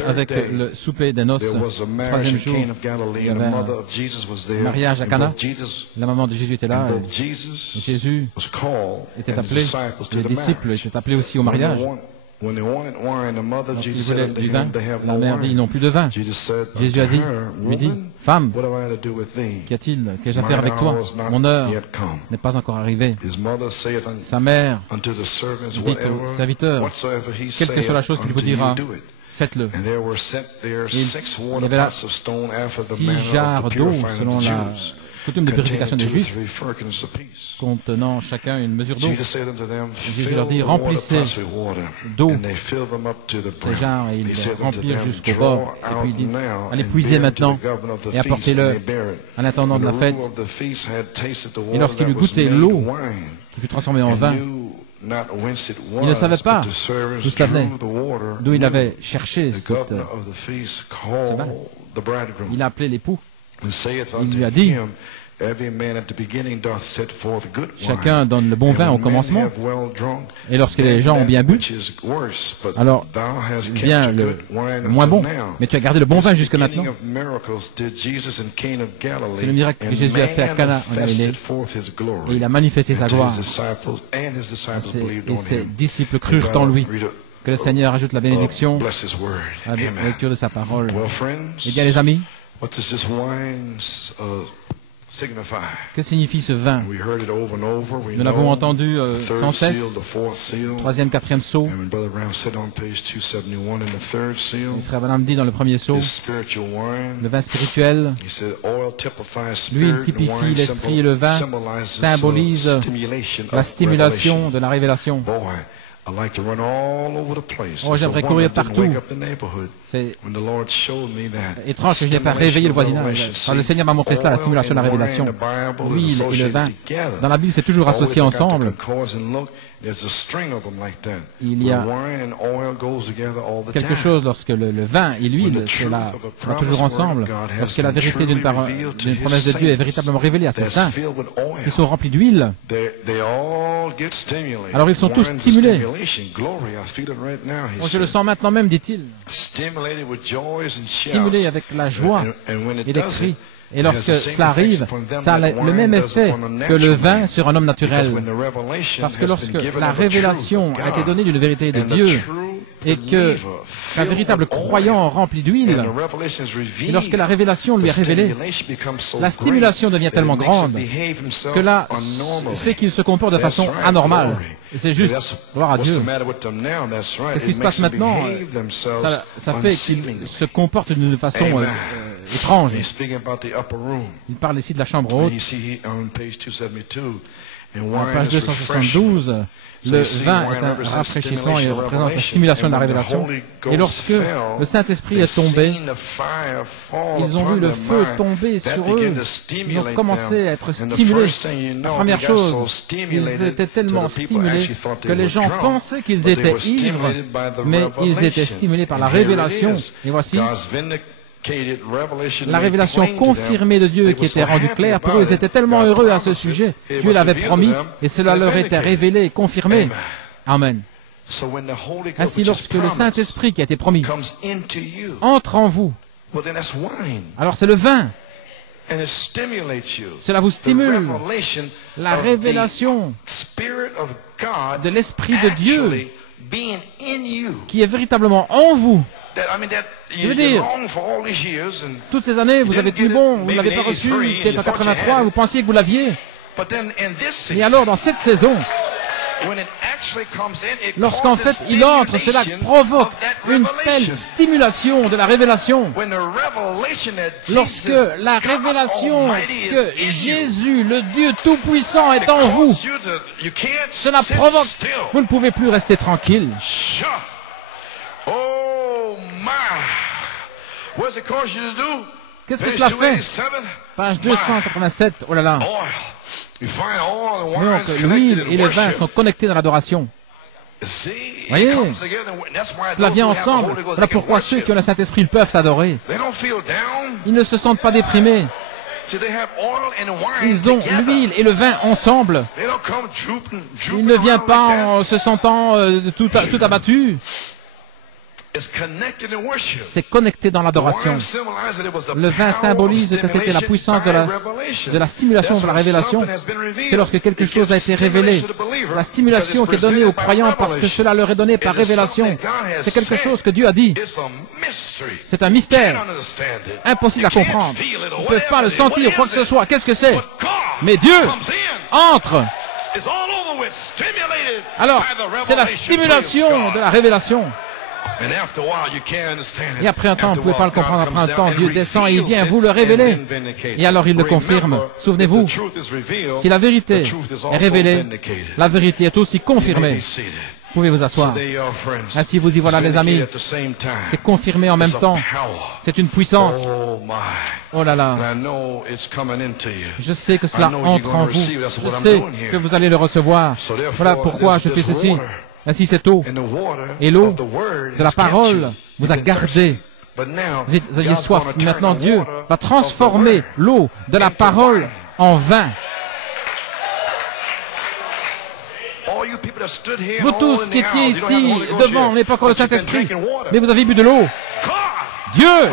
avec le souper des noces. There was a marriage Troisième in jour, Cana of Galilee, il y and the avait mother un of Jesus was there. mariage à And Cana. both Jesus La maman de Jésus était là. and both Et Jesus Jésus was called était and the appelé, disciples to les the disciples marriage. étaient appelés aussi au When mariage. they wanted wine, the mother of Lorsqu'ils Jesus said voulaient unto du vin, him, they have la no mère dit, ils wine. n'ont plus de vin. Jesus said Jésus a unto dit, her, lui dit, Woman, femme, what have I to do with thee? qu'y a-t-il? Qu'ai-je à faire Mine avec toi? hour is not Mon heure yet come. n'est pas encore arrivée. His mother saith Sa mère unto the servants, dit aux serviteurs, whatsoever he quelle que soit la saith chose qu'il vous unto you, dira, do it. faites-le. And there were set there Il 6 y water avait là pots of stone after the 6 manner jarres of the d'eau purifying selon of the la Jews, coutume de purification containing des 2 or Juifs, 3 firkins apiece. contenant chacun une mesure d'eau. Jesus said unto them, Jésus leur fill dit, the water remplissez pots with water. d'eau And they filled them up to the ces brim. jarres et ils He said les unto remplirent them, jusqu'au draw bord. Et puis out il dit, now allez and puiser bear it to maintenant the governor of the et feast. apportez-le And they bare it. à l'intendant When de la the fête. ruler of the feast had tasted the Et water lorsqu'il that eut was goûté made l'eau wine, qui fut transformée en and vin, knew Il ne savait pas d'où cela venait, d'où il avait cherché ce vin. Il a appelé l'époux. Il lui a dit, chacun donne le bon vin au commencement, et lorsque les gens ont bien bu, alors vient le moins bon. Mais tu as gardé le bon vin jusque maintenant. C'est le miracle que Jésus a fait à Cana en Galilée, et il a manifesté sa gloire. Et ses disciples crurent en lui. Que le Seigneur ajoute la bénédiction à la lecture de sa parole. Eh bien, les amis, que signifie ce vin? Nous l'avons entendu sans cesse. Troisième, quatrième sceau. Le frère Branham dit dans le premier sceau, le vin spirituel, l'huile typifie l'esprit et le vin symbolise la stimulation de la révélation. Oh, j'aimerais courir partout. C'est étrange que je n'ai pas réveillé le voisinage. Quand le Seigneur m'a montré cela, la stimulation de la révélation. L'huile et le vin. Dans la Bible, c'est toujours associé ensemble. Il y a quelque chose lorsque le vin et l'huile, cela va toujours ensemble. Lorsque la vérité d'une promesse de Dieu est véritablement révélée à ces saints, qui sont remplis d'huile, alors ils sont tous stimulés. Oh, je le sens maintenant même, dit-il. Stimulé avec la joie et des cris. Et lorsque cela arrive, ça a le même effet que le vin sur un homme naturel. Parce que lorsque la révélation a été donnée d'une vérité de Dieu, et que un véritable croyant rempli d'huile, et lorsque la révélation lui est révélée, la stimulation devient tellement grande que là, fait qu'il se comporte de façon anormale. Et c'est juste, gloire à Dieu. Qu'est-ce qui se passe maintenant? Ça fait qu'il se comporte d'une façon étrange. Il parle ici de la chambre haute. En page 272, le vin est un rafraîchissement et représente la stimulation de la révélation. Et lorsque le Saint-Esprit est tombé, ils ont vu le feu tomber sur eux. Ils ont commencé à être stimulés. La première chose, ils étaient tellement stimulés que les gens pensaient qu'ils étaient ivres, mais ils étaient stimulés par la révélation. Et voici la révélation confirmée de Dieu qui était rendue claire. Pour eux, ils étaient tellement heureux à ce sujet. Dieu l'avait promis et cela leur était révélé et confirmé. Amen. Ainsi, lorsque le Saint-Esprit qui a été promis entre en vous, alors c'est le vin. Cela vous stimule. La révélation de l'Esprit de Dieu qui est véritablement en vous. Je veux dire, toutes ces années, vous avez tenu bon, vous ne l'avez pas reçu, peut-être en 83, vous pensiez que vous l'aviez. Et alors, dans cette saison, lorsqu'en fait il entre, cela provoque une telle stimulation de la révélation. Lorsque la révélation que Jésus, le Dieu Tout-Puissant, est en vous, cela provoque, vous ne pouvez plus rester tranquille. Qu'est-ce que cela fait? Page 287, oh là là. Donc, l'huile et le vin sont connectés dans l'adoration. Voyez, cela vient ensemble. Voilà pourquoi ceux qui ont le Saint-Esprit, ils peuvent adorer. Ils ne se sentent pas déprimés. Ils ont l'huile et le vin ensemble. Il ne vient pas en se sentant tout abattu. C'est connecté dans l'adoration. Le vin symbolise que c'était la puissance de la stimulation de la révélation. C'est lorsque quelque chose a été révélé. La stimulation qui est donnée aux croyants parce que cela leur est donné par révélation. C'est quelque chose que Dieu a dit. C'est un mystère. Impossible à comprendre. Ils ne peuvent pas le sentir, quoi que ce soit. Qu'est-ce que c'est? Mais Dieu entre. Alors, c'est la stimulation de la révélation. Et après un temps, vous ne pouvez pas le comprendre. Après un temps, Dieu descend et il vient vous le révéler. Et alors il le confirme. Souvenez-vous, si la vérité est révélée, la vérité est aussi confirmée. pouvez vous asseoir. Ainsi, vous y voilà, les amis. C'est confirmé en même temps. C'est une puissance. Oh là là. Je sais que cela entre en vous. Je sais que vous allez le recevoir. Voilà pourquoi je fais ceci. Ainsi, cette eau et l'eau de la parole vous a gardé. Vous aviez soif. Maintenant, Dieu va transformer l'eau de la parole en vin. Vous tous qui étiez ici, devant, n'est pas encore le Saint-Esprit, mais vous avez bu de l'eau. Dieu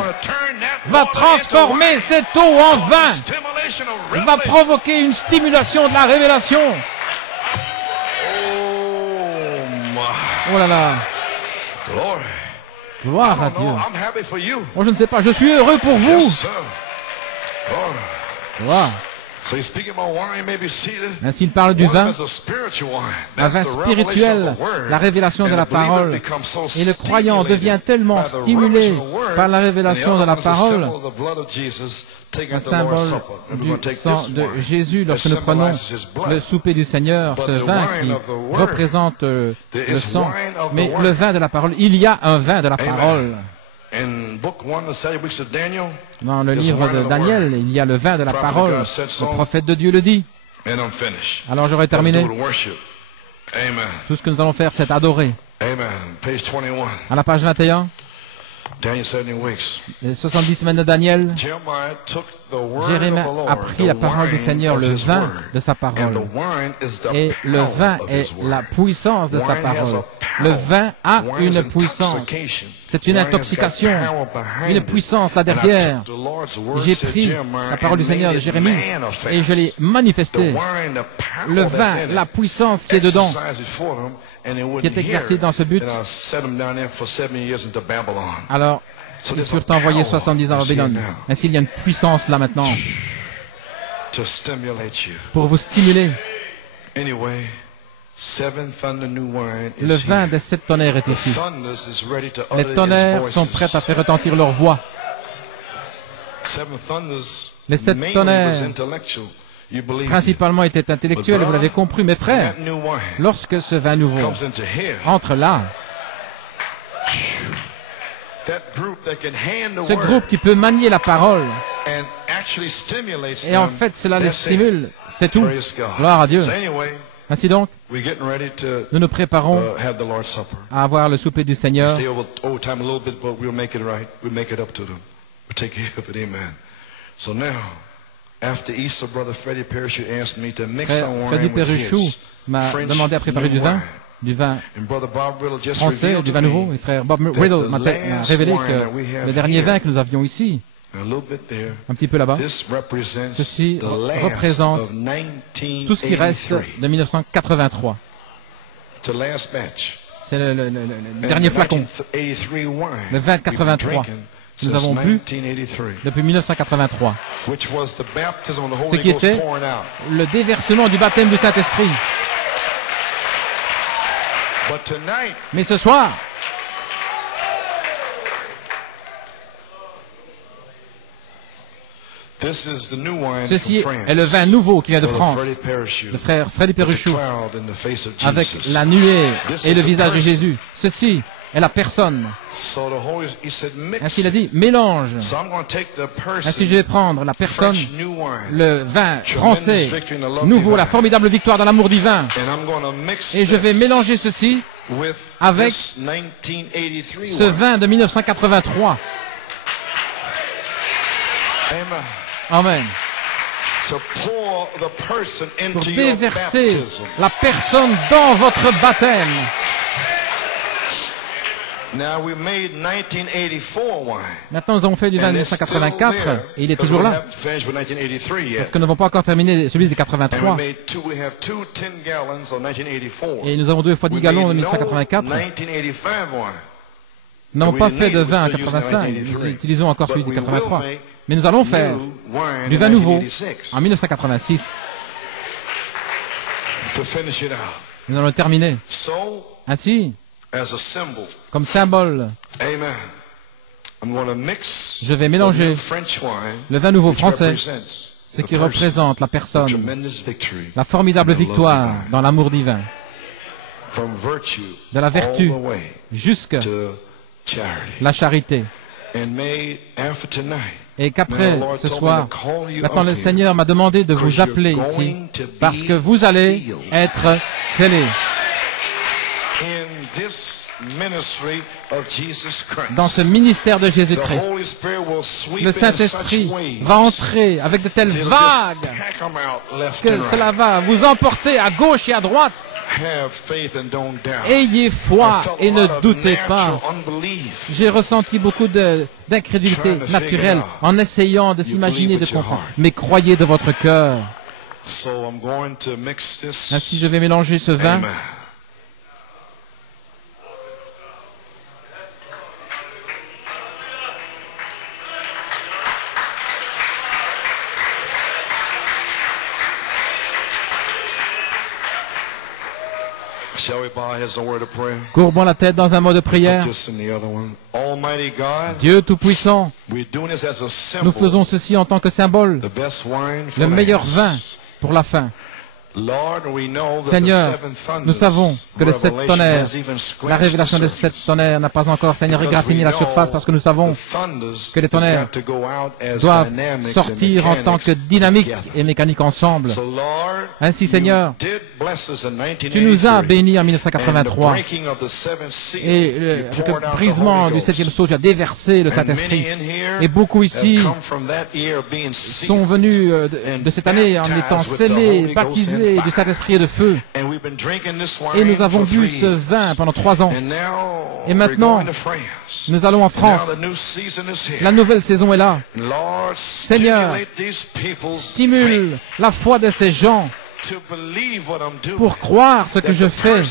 va transformer cette eau en vin. Il va provoquer une stimulation de la révélation. Oh là là. Gloire à Dieu. Moi, je ne sais pas, je suis heureux pour vous. Gloire. Ainsi, il parle du vin, un vin spirituel, la révélation de la parole. Et le croyant devient tellement stimulé par la révélation de la parole, un symbole du sang de Jésus lorsque nous prenons le souper du Seigneur, ce vin qui représente le sang, mais le vin de la parole. Il y a un vin de la parole. Dans le livre de Daniel, il y a le vin de la parole. Le prophète de Dieu le dit. Alors j'aurai terminé. Tout ce que nous allons faire, c'est adorer. À la page 21, les 70 semaines de Daniel, Jérémie a pris la parole du Seigneur, le vin de sa parole. Et le vin est la puissance de sa parole. Le vin a une puissance. C'est une intoxication, une puissance là derrière. J'ai pris la parole du Seigneur de Jérémie et je l'ai manifestée. Le vin, la puissance qui est dedans, qui est exercée dans ce but. Alors, ils furent envoyés 70 ans à Babylone. Ainsi, il y a une puissance là maintenant pour vous stimuler. Le vin des 7 tonnerres est ici. Les tonnerres sont prêts à faire retentir leur voix. Les 7 tonnerres, principalement, étaient intellectuels, vous l'avez compris, mes frères. Lorsque ce vin nouveau entre là, ce groupe qui peut manier la parole, et en fait cela les stimule, c'est tout. Gloire à Dieu. Ainsi donc, nous nous préparons à avoir le souper du Seigneur. Freddy Peruchou m'a demandé à préparer du vin français, du vin nouveau. Et frère Bob Riddle m'a révélé que le dernier vin que nous avions ici, un petit peu là-bas, ceci représente tout ce qui reste de 1983. C'est le dernier flacon, le vin 83 que nous avons bu depuis 1983, ce qui était le déversement du baptême du Saint-Esprit. Mais ce soir, ceci est le vin nouveau qui vient de France, le frère Freddy Peruchou, avec la nuée et le visage de Jésus. Ceci est la personne. Ainsi il a dit, mélange. Ainsi je vais prendre la personne, le vin français, nouveau, la formidable victoire dans l'amour divin. Et je vais mélanger ceci avec ce vin de 1983. Amen. Pour déverser la personne dans votre baptême. Maintenant, nous avons fait du vin de 1984 et il est toujours là. Parce que nous n'avons pas encore terminé celui de 83. Et nous avons 2 fois 10 gallons de 1984. Nous n'avons pas fait de vin en 85. Nous utilisons encore celui de 83. Mais nous allons faire du vin nouveau en 1986. Nous allons le terminer. Ainsi, comme symbole, je vais mélanger le vin nouveau français, ce qui représente la personne, la formidable victoire dans l'amour divin. de la vertu jusqu'à la charité. Et qu'après ce soir, maintenant le Seigneur m'a demandé de vous appeler ici parce que vous allez être scellés dans ce ministère de Jésus-Christ. Le Saint-Esprit va entrer avec de telles vagues que cela va vous emporter à gauche et à droite. Ayez foi et ne doutez pas. J'ai ressenti beaucoup d'incrédulité naturelle en essayant de s'imaginer, de comprendre. Mais croyez de votre cœur. Ainsi, je vais mélanger ce vin. Courbons la tête dans un mot de prière. Dieu Tout-Puissant, nous faisons ceci en tant que symbole, le meilleur vin pour la fin. Seigneur, nous savons que les 7 tonnerres, la révélation des 7 tonnerres n'a pas encore, Seigneur, égratigné la surface parce que nous savons que les tonnerres doivent sortir en tant que dynamique et mécanique ensemble. Ainsi, Seigneur, tu nous as bénis en 1983 et avec le brisement du 7e sceau, tu as déversé le Saint-Esprit. Et beaucoup ici sont venus de cette année en étant scellés, baptisés du Saint-Esprit et de feu. Et nous avons bu ce vin pendant 3 ans. Et maintenant, nous allons en France. La nouvelle saison est là. Seigneur, stimule la foi de ces gens pour croire ce que je fais,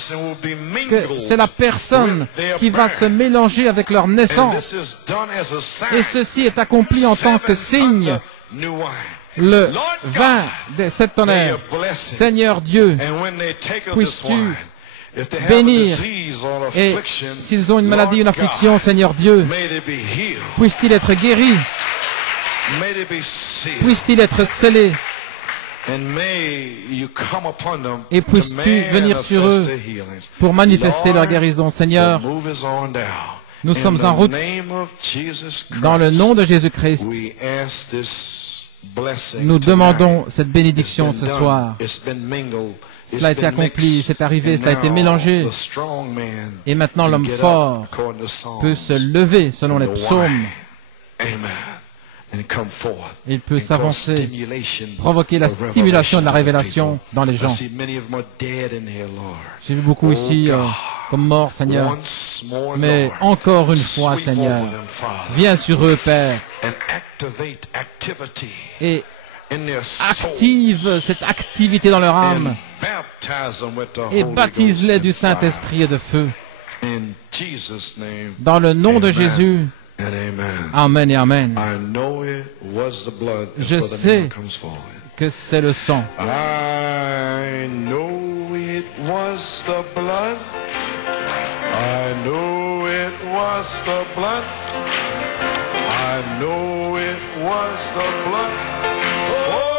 que c'est la personne qui va se mélanger avec leur naissance. Et ceci est accompli en tant que signe. Le vin des 7 tonnerres. Seigneur Dieu, puisses-tu bénir, et s'ils ont une maladie, une affliction, Seigneur Dieu, puisse-t-il être guéri, puisse-t-il être scellé, et puisses-tu venir sur eux pour manifester leur guérison. Seigneur, nous sommes en route. Dans le nom de Jésus-Christ, nous demandons cette bénédiction ce soir. Cela a été accompli, c'est arrivé, cela a été mélangé. Et maintenant l'homme fort peut se lever selon les psaumes. Il peut s'avancer, provoquer la stimulation de la révélation dans les gens. J'ai vu beaucoup ici comme morts, Seigneur. Mais encore une fois, Seigneur, viens sur eux, Père, et active cette activité dans leur âme et baptise-les du Saint-Esprit et de feu. Dans le nom de Jésus. Amen et Amen. Je sais que c'est le sang. I know it was the blood. I know it was the blood. I know it was the blood. Oh,